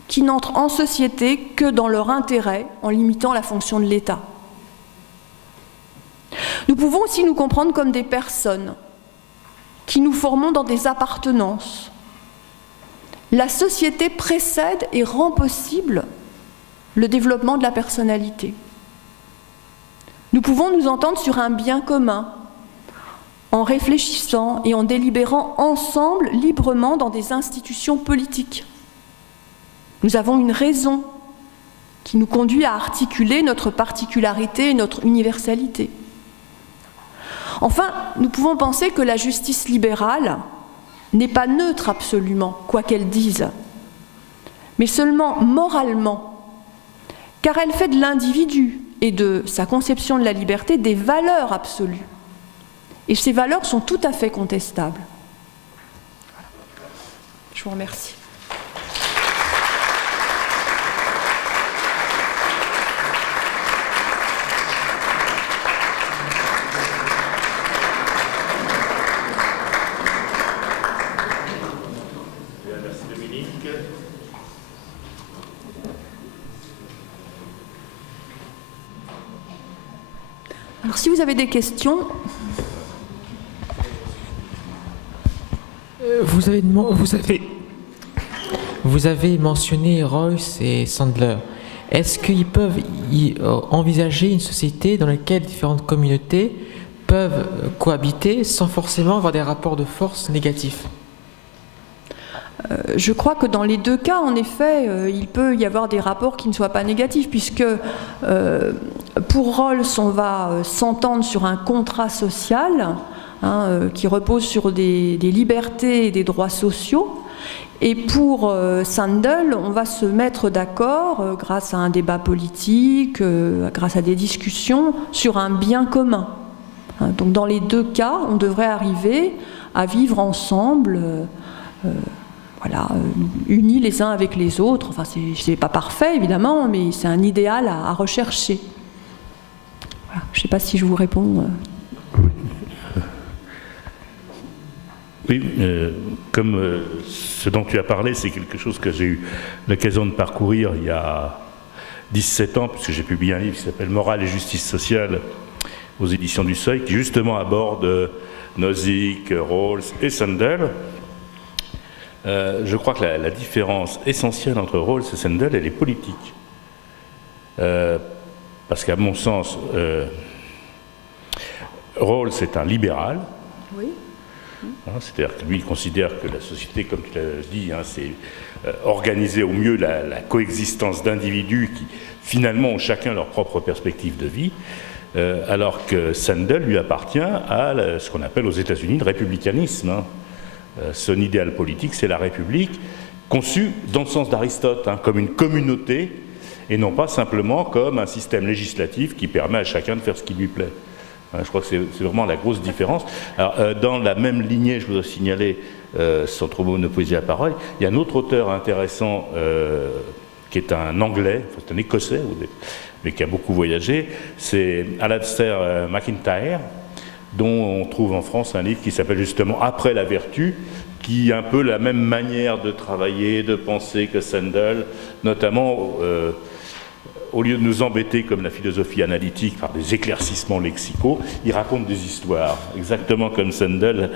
qui n'entrent en société que dans leur intérêt en limitant la fonction de l'État. Nous pouvons aussi nous comprendre comme des personnes qui nous formons dans des appartenances. La société précède et rend possible le développement de la personnalité. Nous pouvons nous entendre sur un bien commun, en réfléchissant et en délibérant ensemble, librement, dans des institutions politiques. Nous avons une raison qui nous conduit à articuler notre particularité et notre universalité. Enfin, nous pouvons penser que la justice libérale n'est pas neutre absolument, quoi qu'elle dise, mais seulement moralement, car elle fait de l'individu et de sa conception de la liberté des valeurs absolues. Et ces valeurs sont tout à fait contestables. Je vous remercie. Alors, si vous avez des questions... Vous avez mentionné Rawls et Sandler. Est-ce qu'ils peuvent envisager une société dans laquelle différentes communautés peuvent cohabiter sans forcément avoir des rapports de force négatifs ? Je crois que dans les deux cas, en effet, il peut y avoir des rapports qui ne soient pas négatifs, puisque pour Rawls, on va s'entendre sur un contrat social qui repose sur des libertés et des droits sociaux. Et pour Sandel, on va se mettre d'accord grâce à un débat politique, grâce à des discussions sur un bien commun. Donc dans les deux cas, on devrait arriver à vivre ensemble, voilà, unis les uns avec les autres. Enfin, c'est pas parfait évidemment, mais c'est un idéal à rechercher. Voilà. Je ne sais pas si je vous réponds. Oui, comme ce dont tu as parlé, c'est quelque chose que j'ai eu l'occasion de parcourir il y a 17 ans, puisque j'ai publié un livre qui s'appelle « Morale et justice sociale » aux éditions du Seuil, qui justement aborde Nozick, Rawls et Sandel. Je crois que la différence essentielle entre Rawls et Sandel, elle est politique. Parce qu'à mon sens, Rawls est un libéral. Oui. C'est-à-dire que lui, il considère que la société, comme tu l'as dit, c'est organiser au mieux la coexistence d'individus qui, finalement, ont chacun leur propre perspective de vie, alors que Sandel lui appartient à ce qu'on appelle aux États-Unis le républicanisme. Son idéal politique, c'est la République, conçue dans le sens d'Aristote, comme une communauté, et non pas simplement comme un système législatif qui permet à chacun de faire ce qui lui plaît. Je crois que c'est vraiment la grosse différence. Alors, dans la même lignée, je voudrais signaler, sans trop monopoliser la parole, il y a un autre auteur intéressant qui est un Anglais, enfin, c'est un Écossais, mais qui a beaucoup voyagé, c'est Alasdair MacIntyre, dont on trouve en France un livre qui s'appelle justement « Après la vertu », qui a un peu la même manière de travailler, de penser que Sandel, notamment... au lieu de nous embêter comme la philosophie analytique par des éclaircissements lexicaux, il raconte des histoires, exactement comme Sandel,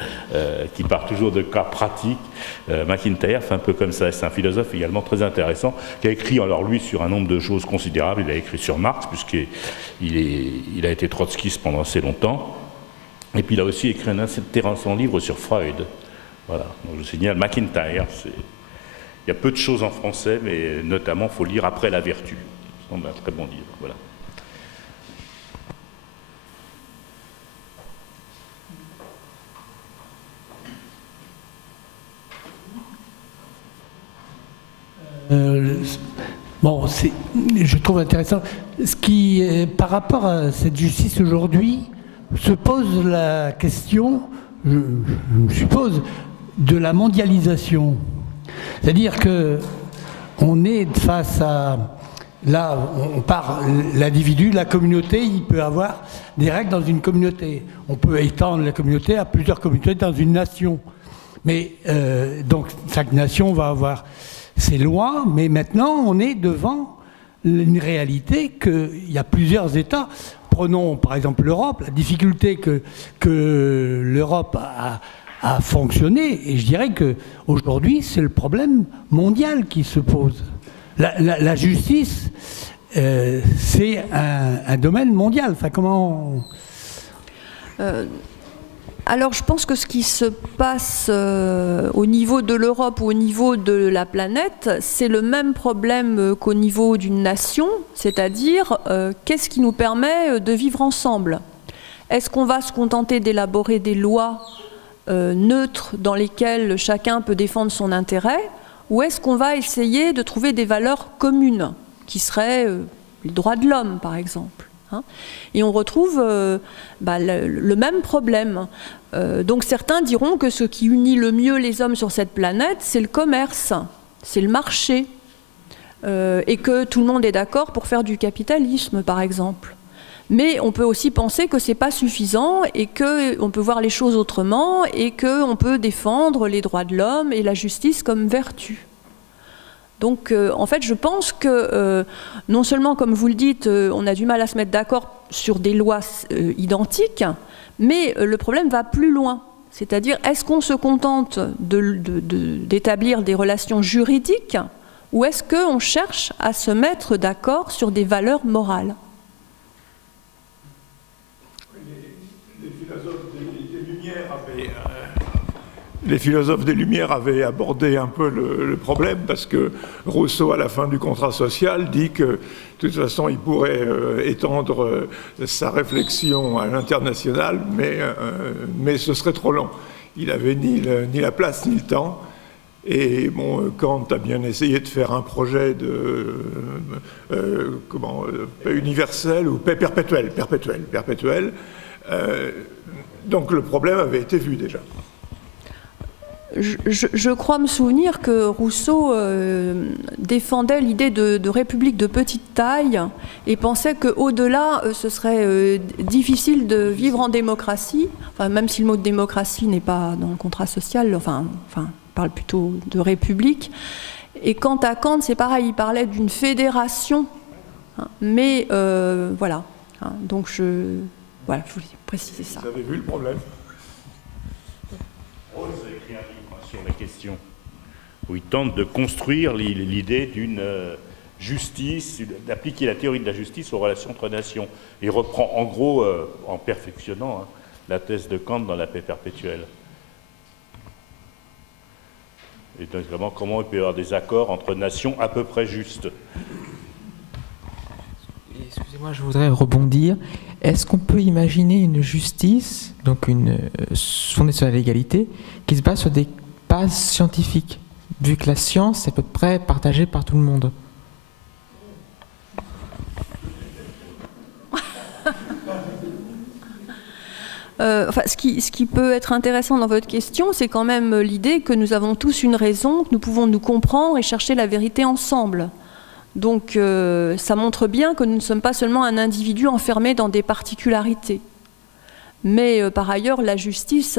qui part toujours de cas pratiques. MacIntyre fait un peu comme ça, c'est un philosophe également très intéressant, qui a écrit alors lui sur un nombre de choses considérables. Il a écrit sur Marx, puisqu'il a été trotskiste pendant assez longtemps, et puis il a aussi écrit un intéressant livre sur Freud. Voilà, donc je signale MacIntyre, il y a peu de choses en français, mais notamment il faut lire Après la vertu. Un très bon livre, voilà. Bon, je trouve intéressant. Ce qui, par rapport à cette justice aujourd'hui, se pose la question je suppose, de la mondialisation. C'est-à-dire que on est face à... Là, on part, l'individu, la communauté, il peut avoir des règles dans une communauté. On peut étendre la communauté à plusieurs communautés dans une nation. Mais donc, chaque nation va avoir ses lois, mais maintenant, on est devant une réalité qu'il y a plusieurs États. Prenons par exemple l'Europe, la difficulté que l'Europe a fonctionné, et je dirais qu'aujourd'hui, c'est le problème mondial qui se pose. La justice, c'est un domaine mondial. Enfin, comment... Alors, je pense que ce qui se passe au niveau de l'Europe ou au niveau de la planète, c'est le même problème qu'au niveau d'une nation, c'est-à-dire qu'est-ce qui nous permet de vivre ensemble? Est-ce qu'on va se contenter d'élaborer des lois neutres dans lesquelles chacun peut défendre son intérêt, ou est-ce qu'on va essayer de trouver des valeurs communes, qui seraient les droits de l'homme, par exemple, hein? Et on retrouve le même problème. Donc certains diront que ce qui unit le mieux les hommes sur cette planète, c'est le commerce, c'est le marché, et que tout le monde est d'accord pour faire du capitalisme, par exemple. Mais on peut aussi penser que ce n'est pas suffisant et qu'on peut voir les choses autrement et qu'on peut défendre les droits de l'homme et la justice comme vertu. Donc en fait, je pense que non seulement, comme vous le dites, on a du mal à se mettre d'accord sur des lois identiques, mais le problème va plus loin. C'est-à-dire, est-ce qu'on se contente d'établir des relations juridiques ou est-ce qu'on cherche à se mettre d'accord sur des valeurs morales ? Les philosophes des Lumières avaient abordé un peu le problème parce que Rousseau, à la fin du contrat social, dit que de toute façon, il pourrait étendre sa réflexion à l'international, mais ce serait trop long. Il n'avait ni la place ni le temps. Et bon, Kant a bien essayé de faire un projet de paix universelle ou paix perpétuelle. Donc le problème avait été vu déjà. Je crois me souvenir que Rousseau défendait l'idée de république de petite taille et pensait qu'au-delà, ce serait difficile de vivre en démocratie, enfin, même si le mot de démocratie n'est pas dans le contrat social, enfin parle plutôt de république. Et quant à Kant, c'est pareil, il parlait d'une fédération, hein, mais voilà. Hein, donc je voulais préciser ça. Vous avez vu le problème ? Rawls a écrit un livre sur la question où il tente de construire l'idée d'une justice, d'appliquer la théorie de la justice aux relations entre nations. Il reprend en gros, en perfectionnant, la thèse de Kant dans la paix perpétuelle. Et notamment comment il peut y avoir des accords entre nations à peu près justes. Excusez-moi, je voudrais rebondir. Est-ce qu'on peut imaginer une justice, donc fondée sur la légalité, qui se base sur des bases scientifiques, vu que la science est à peu près partagée par tout le monde? Ce qui peut être intéressant dans votre question, c'est quand même l'idée que nous avons tous une raison, que nous pouvons nous comprendre et chercher la vérité ensemble. Donc ça montre bien que nous ne sommes pas seulement un individu enfermé dans des particularités. Mais par ailleurs, la justice,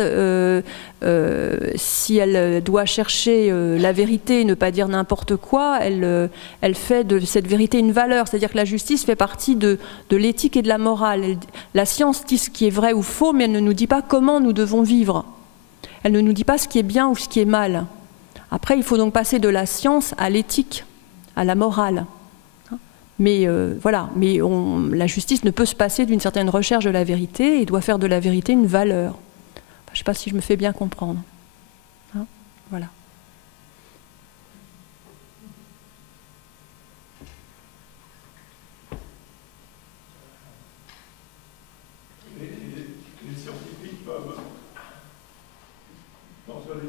si elle doit chercher la vérité et ne pas dire n'importe quoi, elle fait de cette vérité une valeur. C'est-à-dire que la justice fait partie de l'éthique et de la morale. La science dit ce qui est vrai ou faux, mais elle ne nous dit pas comment nous devons vivre. Elle ne nous dit pas ce qui est bien ou ce qui est mal. Après, il faut donc passer de la science à l'éthique, à la morale. Mais voilà, mais la justice ne peut se passer d'une certaine recherche de la vérité et doit faire de la vérité une valeur. Enfin, je ne sais pas si je me fais bien comprendre. Hein, voilà. Les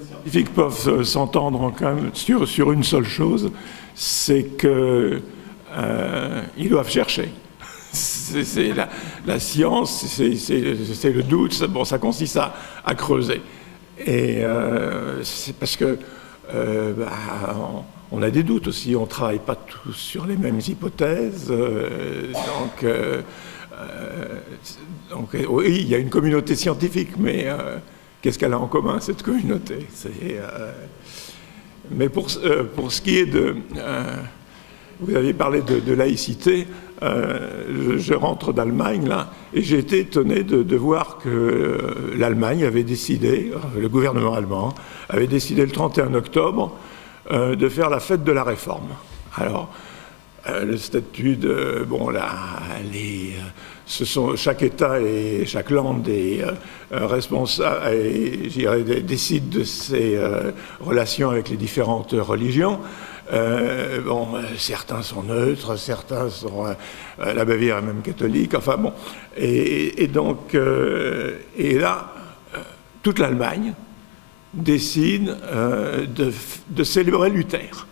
scientifiques peuvent s'entendre quand même sur une seule chose, c'est que ils doivent chercher. c'est la science, c'est le doute, ça consiste à creuser. Et c'est parce que on a des doutes aussi, on ne travaille pas tous sur les mêmes hypothèses. Donc oui, il y a une communauté scientifique, mais qu'est-ce qu'elle a en commun, cette communauté? Mais pour ce qui est de... vous avez parlé de laïcité, je rentre d'Allemagne, là, et j'ai été étonné de voir que l'Allemagne avait décidé, le gouvernement allemand, avait décidé le 31 octobre de faire la fête de la Réforme. Alors, le statut de... Bon, là, chaque État et chaque land est responsable et, je dirais, décide de ses relations avec les différentes religions. Bon, certains sont neutres, certains sont... la Bavière est même catholique, enfin bon. Et donc, et là, toute l'Allemagne décide de célébrer Luther.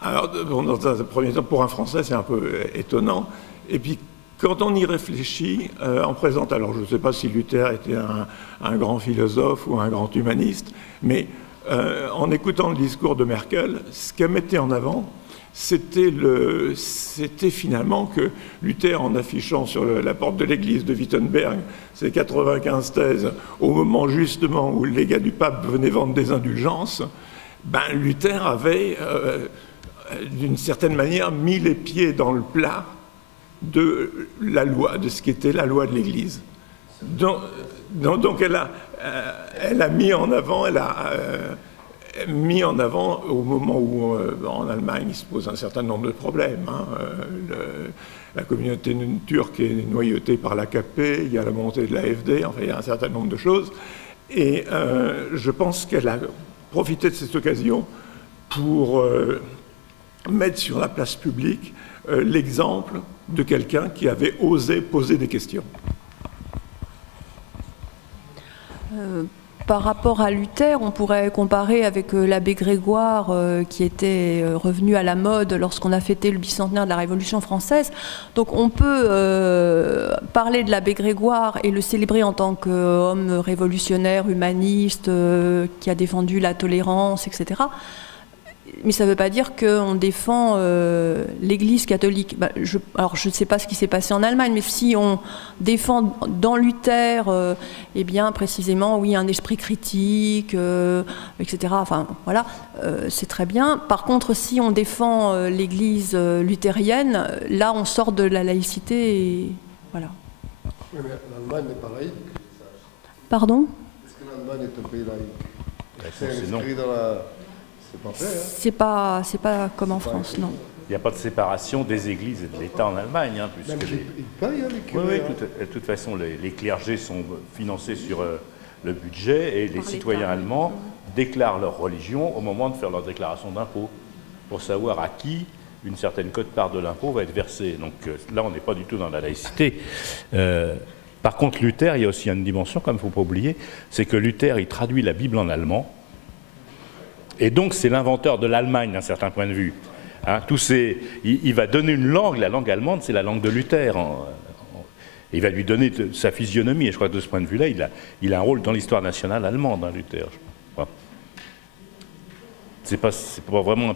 Alors, dans un premier temps, pour un Français, c'est un peu étonnant. Et puis, quand on y réfléchit, on présente... Alors, je ne sais pas si Luther était un grand philosophe ou un grand humaniste, mais en écoutant le discours de Merkel, ce qu'elle mettait en avant, c'était finalement que Luther, en affichant sur la porte de l'église de Wittenberg ses 95 thèses, au moment justement où le légat du pape venait vendre des indulgences, ben, Luther avait, d'une certaine manière, mis les pieds dans le plat de la loi, de ce qu'était la loi de l'Église. Donc elle a mis en avant, mis en avant au moment où en Allemagne il se pose un certain nombre de problèmes. Hein. La communauté turque est noyautée par l'AKP, il y a la montée de l'AfD, enfin il y a un certain nombre de choses. Et je pense qu'elle a profité de cette occasion pour mettre sur la place publique l'exemple de quelqu'un qui avait osé poser des questions. Par rapport à Luther, on pourrait comparer avec l'abbé Grégoire qui était revenu à la mode lorsqu'on a fêté le bicentenaire de la Révolution française. Donc on peut parler de l'abbé Grégoire et le célébrer en tant qu'homme révolutionnaire, humaniste, qui a défendu la tolérance, etc. Mais ça ne veut pas dire qu'on défend l'Église catholique. Alors je ne sais pas ce qui s'est passé en Allemagne, mais si on défend dans Luther, eh bien précisément, oui, un esprit critique, etc. Enfin voilà, c'est très bien. Par contre, si on défend l'Église luthérienne, là on sort de la laïcité et voilà. Oui, mais l'Allemagne n'est pas laïque. Pardon ? Est-ce que l'Allemagne est un pays laïque? C'est inscrit dans la... C'est pas fait, hein. C'est pas comme en France, non. Il n'y a pas de séparation des églises et de l'État en Allemagne. Hein, puisque il paye, hein, les curés. Oui, de toute façon, les clergés sont financés sur le budget et les citoyens allemands déclarent leur religion au moment de faire leur déclaration d'impôt pour savoir à qui une certaine quote-part de l'impôt va être versée. Donc là, on n'est pas du tout dans la laïcité. Par contre, Luther, il y a aussi une dimension, comme il ne faut pas oublier, c'est que Luther, il traduit la Bible en allemand. Et donc, c'est l'inventeur de l'Allemagne, d'un certain point de vue. Hein, il va donner une langue, la langue allemande, c'est la langue de Luther. Il va lui donner sa physionomie. Et je crois que de ce point de vue-là, il a un rôle dans l'histoire nationale allemande, hein, Luther. C'est pas vraiment...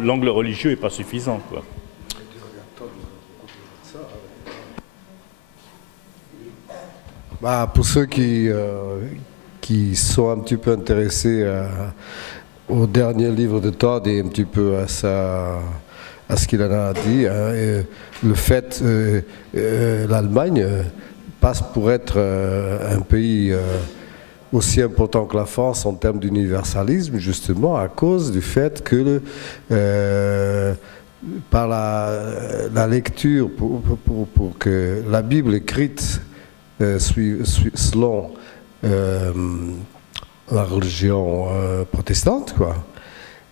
l'angle religieux n'est pas suffisant, quoi. Bah, pour ceux qui qui sont un petit peu intéressés au dernier livre de Todd et un petit peu à ce qu'il en a dit. Hein, le fait, l'Allemagne passe pour être un pays aussi important que la France en termes d'universalisme, justement à cause du fait que par la lecture, pour que la Bible écrite selon la religion protestante, quoi,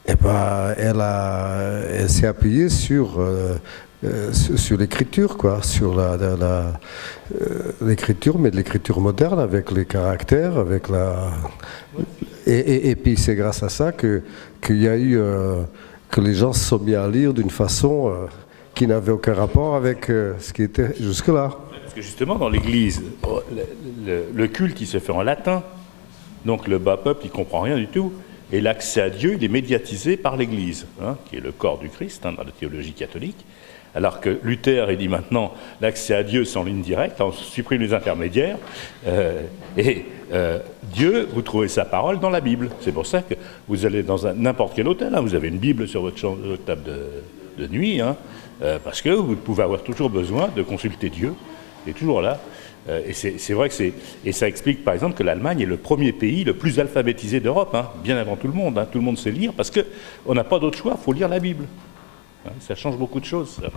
et ben, elle s'est appuyée sur l'écriture, quoi, sur l'écriture, mais de l'écriture moderne avec les caractères, avec et puis c'est grâce à ça qu'il y a eu que les gens se sont mis à lire d'une façon qui n'avait aucun rapport avec ce qui était jusque-là. Parce que justement, dans l'Église, le culte, il se fait en latin. Donc le bas peuple, il ne comprend rien du tout. Et l'accès à Dieu, il est médiatisé par l'Église, hein, qui est le corps du Christ, hein, dans la théologie catholique. Alors que Luther, il dit maintenant, l'accès à Dieu, c'est en ligne directe, on supprime les intermédiaires. Dieu, vous trouvez sa parole dans la Bible. C'est pour ça que vous allez dans n'importe quel hôtel, hein, vous avez une Bible sur votre table de nuit, hein, parce que vous pouvez avoir toujours besoin de consulter Dieu. Il est toujours là. Et c'est vrai que et ça explique par exemple que l'Allemagne est le premier pays le plus alphabétisé d'Europe, hein, bien avant tout le monde. Hein, tout le monde sait lire parce qu'on n'a pas d'autre choix, il faut lire la Bible. Hein, ça change beaucoup de choses. Ça.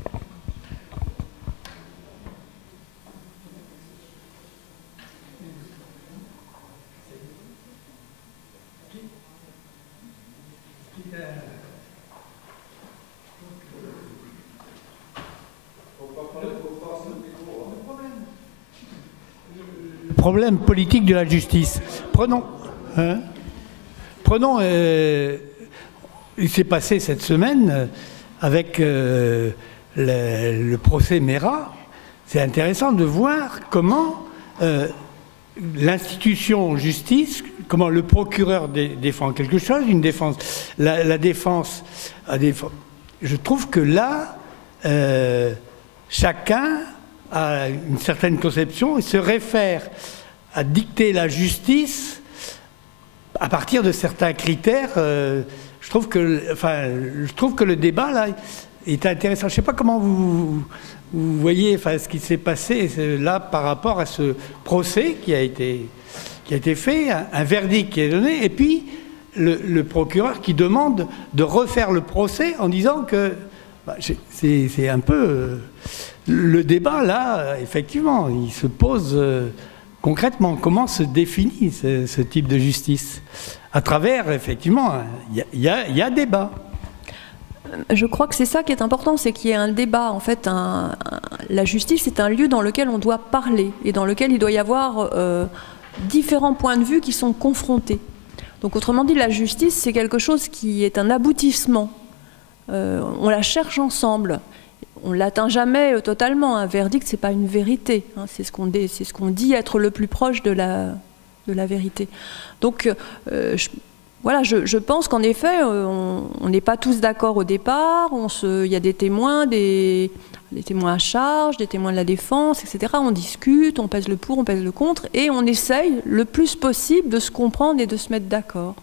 Problème politique de la justice. Prenons, il s'est passé cette semaine avec le procès Mera. C'est intéressant de voir comment l'institution justice, comment le procureur défend quelque chose, une défense, la défense. Je trouve que là, chacun a une certaine conception et se réfère à dicter la justice à partir de certains critères. Je trouve que le débat là est intéressant. Je ne sais pas comment vous voyez ce qui s'est passé là par rapport à ce procès qui a été fait, un verdict qui est donné, et puis le procureur qui demande de refaire le procès en disant que c'est un peu... Le débat, là, effectivement, il se pose concrètement. Comment se définit ce type de justice? À travers, effectivement, il y a débat. Je crois que c'est ça qui est important, c'est qu'il y ait un débat. En fait, la justice, c'est un lieu dans lequel on doit parler et dans lequel il doit y avoir différents points de vue qui sont confrontés. Donc, autrement dit, la justice, c'est quelque chose qui est un aboutissement. On la cherche ensemble. On ne l'atteint jamais totalement. Un verdict, ce n'est pas une vérité. Hein, c'est ce qu'on dit être le plus proche de la vérité. Donc, je pense qu'en effet, on n'est pas tous d'accord au départ. Il y a des témoins, des témoins à charge, des témoins de la défense, etc. On discute, on pèse le pour, on pèse le contre, et on essaye le plus possible de se comprendre et de se mettre d'accord.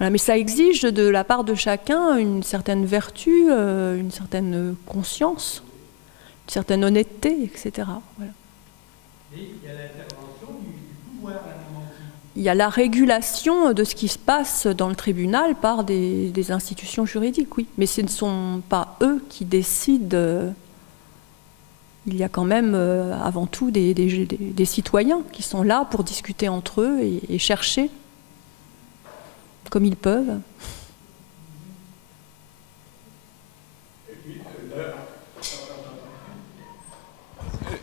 Voilà, mais ça exige de la part de chacun une certaine vertu, une certaine conscience, une certaine honnêteté, etc. Voilà. Et il y a l'intervention du pouvoir là-dedans. Il y a la régulation de ce qui se passe dans le tribunal par des institutions juridiques, oui. Mais ce ne sont pas eux qui décident. Il y a quand même avant tout des citoyens qui sont là pour discuter entre eux et chercher comme ils peuvent.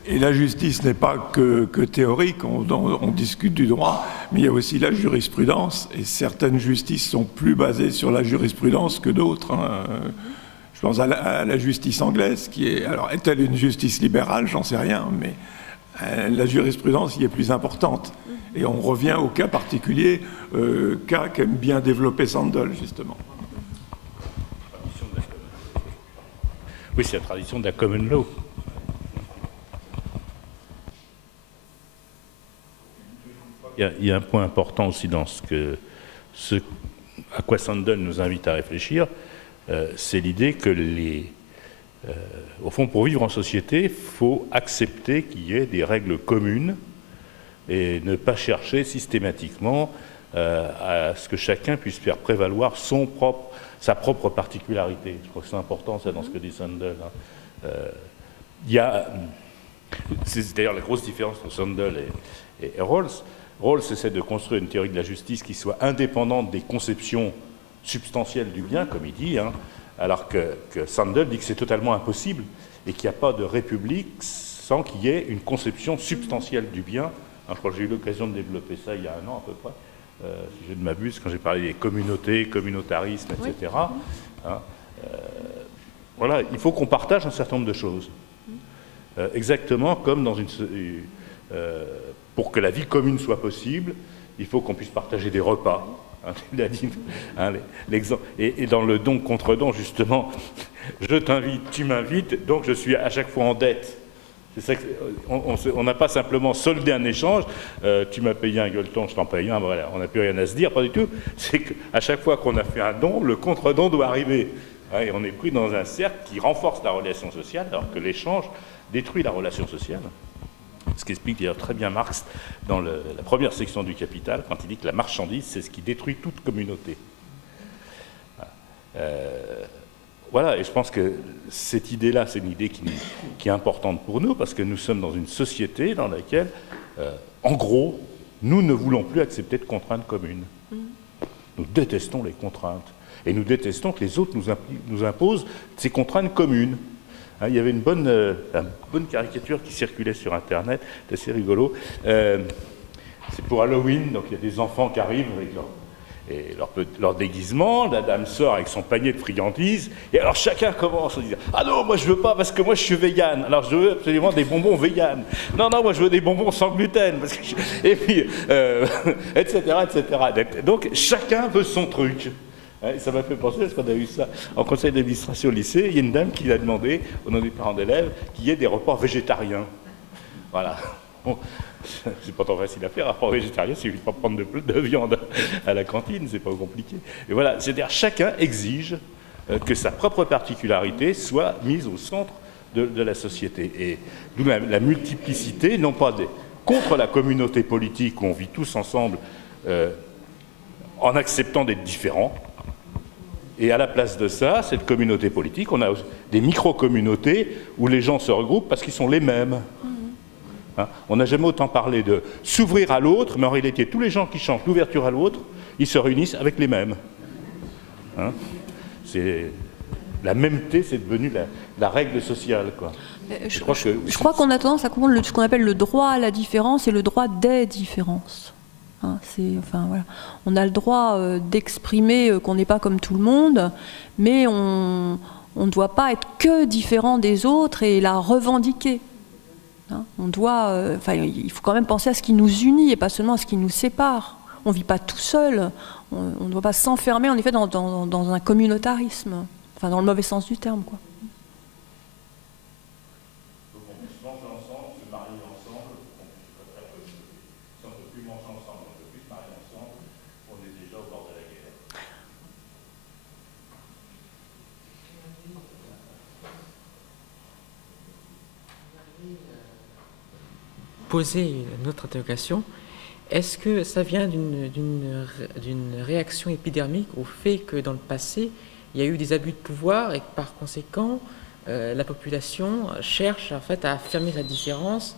Et la justice n'est pas que théorique, on discute du droit, mais il y a aussi la jurisprudence, et certaines justices sont plus basées sur la jurisprudence que d'autres. Hein. Je pense à la justice anglaise, qui est... Alors, est-elle une justice libérale? J'en sais rien, mais la jurisprudence y est plus importante. Et on revient au cas particulier, cas qu'aime bien développer Sandel, justement. Oui, c'est la tradition de la common law. Il y a un point important aussi dans à quoi Sandel nous invite à réfléchir, c'est l'idée que au fond, pour vivre en société, il faut accepter qu'il y ait des règles communes et ne pas chercher systématiquement à ce que chacun puisse faire prévaloir sa propre particularité. Je crois que c'est important, ça, dans ce que dit Sandel. C'est d'ailleurs la grosse différence entre Sandel et Rawls. Rawls essaie de construire une théorie de la justice qui soit indépendante des conceptions substantielles du bien, comme il dit, hein, alors que Sandel dit que c'est totalement impossible et qu'il n'y a pas de république sans qu'il y ait une conception substantielle du bien. Je crois que j'ai eu l'occasion de développer ça il y a un an à peu près, si je ne m'abuse, quand j'ai parlé des communautés, communautarisme, etc. Hein, Voilà, il faut qu'on partage un certain nombre de choses. Exactement comme dans pour que la vie commune soit possible, il faut qu'on puisse partager des repas. Il a dit, l'exemple. Et dans le don contre don, justement, je t'invite, tu m'invites, donc je suis à chaque fois en dette. C'est ça on n'a pas simplement soldé un échange, tu m'as payé un gueuleton, je t'en paye un, voilà, on n'a plus rien à se dire, pas du tout. C'est qu'à chaque fois qu'on a fait un don, le contre-don doit arriver. Et on est pris dans un cercle qui renforce la relation sociale, alors que l'échange détruit la relation sociale. Ce qu'explique d'ailleurs très bien Marx dans la première section du Capital, quand il dit que la marchandise, c'est ce qui détruit toute communauté. Voilà, et je pense que cette idée-là, c'est une idée qui est importante pour nous, parce que nous sommes dans une société dans laquelle, en gros, nous ne voulons plus accepter de contraintes communes. Nous détestons les contraintes, et nous détestons que les autres nous imposent ces contraintes communes. Il y avait une bonne caricature qui circulait sur Internet, c'est assez rigolo. C'est pour Halloween, donc il y a des enfants qui arrivent avec leur déguisement, la dame sort avec son panier de friandises, et alors chacun commence à dire « Ah non, moi je veux pas parce que moi je suis vegan, alors je veux absolument des bonbons vegan. Non, non, moi je veux des bonbons sans gluten. » Et puis, etc., etc. Donc chacun veut son truc. Ça m'a fait penser, parce qu'on a eu ça en conseil d'administration au lycée, il y a une dame qui a demandé, au nom des parents d'élèves, qu'il y ait des repas végétariens. Voilà. Bon, c'est pas trop facile à faire, un repas végétarien, il suffit de pas prendre de viande à la cantine, c'est pas compliqué. Et voilà, c'est-à-dire chacun exige que sa propre particularité soit mise au centre de la société. Et d'où la multiplicité, non pas contre la communauté politique où on vit tous ensemble en acceptant d'être différents. Et à la place de ça, cette communauté politique, on a des micro-communautés où les gens se regroupent parce qu'ils sont les mêmes. On n'a jamais autant parlé de s'ouvrir à l'autre, mais en réalité, tous les gens qui changent l'ouverture à l'autre, ils se réunissent avec les mêmes. La mêmeté, c'est devenu la règle sociale, quoi. Je crois qu'on a tendance à comprendre ce qu'on appelle le droit à la différence et le droit des différences. Voilà. On a le droit d'exprimer qu'on n'est pas comme tout le monde, mais on ne doit pas être que différent des autres et la revendiquer. On doit, il faut quand même penser à ce qui nous unit et pas seulement à ce qui nous sépare. On ne vit pas tout seul, on ne doit pas s'enfermer en effet dans un communautarisme, enfin dans le mauvais sens du terme, quoi. Poser une autre interrogation. Est-ce que ça vient d'une réaction épidermique au fait que dans le passé, il y a eu des abus de pouvoir et que par conséquent, la population cherche en fait à affirmer la différence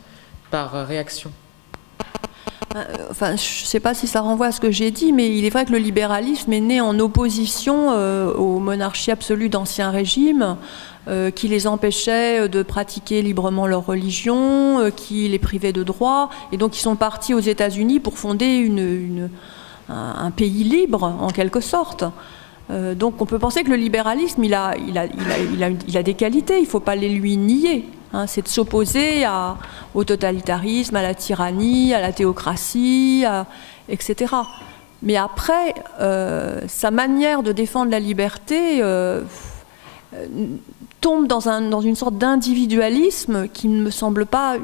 par réaction? Je ne sais pas si ça renvoie à ce que j'ai dit, mais il est vrai que le libéralisme est né en opposition aux monarchies absolues d'Ancien Régime, qui les empêchaient de pratiquer librement leur religion, qui les privaient de droits, et donc ils sont partis aux États-Unis pour fonder un pays libre, en quelque sorte. Donc on peut penser que le libéralisme, il a des qualités, il ne faut pas les lui nier. C'est de s'opposer au totalitarisme, à la tyrannie, à la théocratie, etc. Mais après, sa manière de défendre la liberté tombe dans une sorte d'individualisme qui ne me semble pas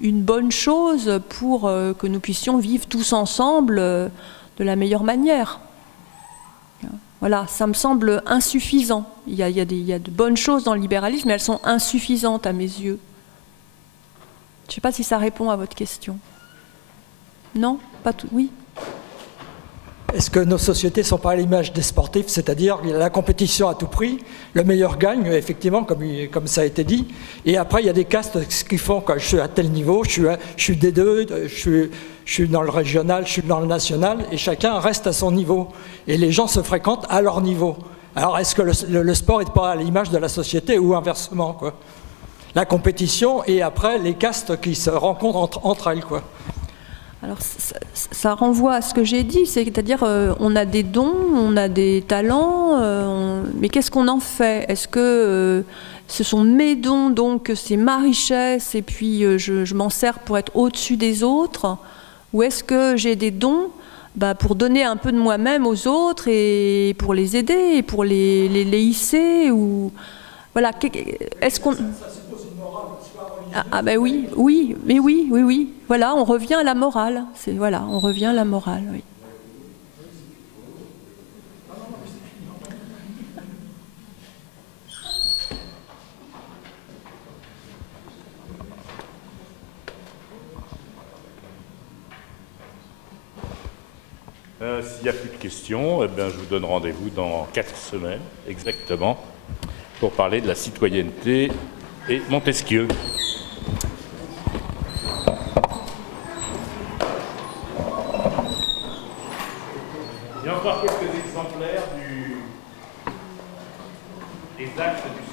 une bonne chose pour que nous puissions vivre tous ensemble de la meilleure manière. Voilà, ça me semble insuffisant. Il y a de bonnes choses dans le libéralisme, mais elles sont insuffisantes à mes yeux. Je ne sais pas si ça répond à votre question. Non? Pas tout. Oui? Est-ce que nos sociétés ne sont pas à l'image des sportifs, c'est-à-dire la compétition à tout prix, le meilleur gagne, effectivement, comme ça a été dit, et après il y a des castes qui font que je suis à tel niveau, je suis D2, je suis dans le régional, je suis dans le national, et chacun reste à son niveau. Et les gens se fréquentent à leur niveau. Alors est-ce que le sport n'est pas à l'image de la société ou inversement, quoi? La compétition et après les castes qui se rencontrent entre elles, quoi. Alors ça renvoie à ce que j'ai dit, c'est-à-dire on a des dons, on a des talents, mais qu'est-ce qu'on en fait? Est-ce que ce sont mes dons, donc c'est ma richesse, et puis je m'en sers pour être au-dessus des autres? Ou est-ce que j'ai des dons pour donner un peu de moi-même aux autres et pour les aider, et pour les hisser ou... Voilà, est-ce qu'on... Ah ben oui, oui. Voilà, on revient à la morale. Voilà, on revient à la morale, oui. S'il n'y a plus de questions, eh bien, je vous donne rendez-vous dans 4 semaines, exactement, pour parler de la citoyenneté et Montesquieu. Il y a encore quelques exemplaires des actes du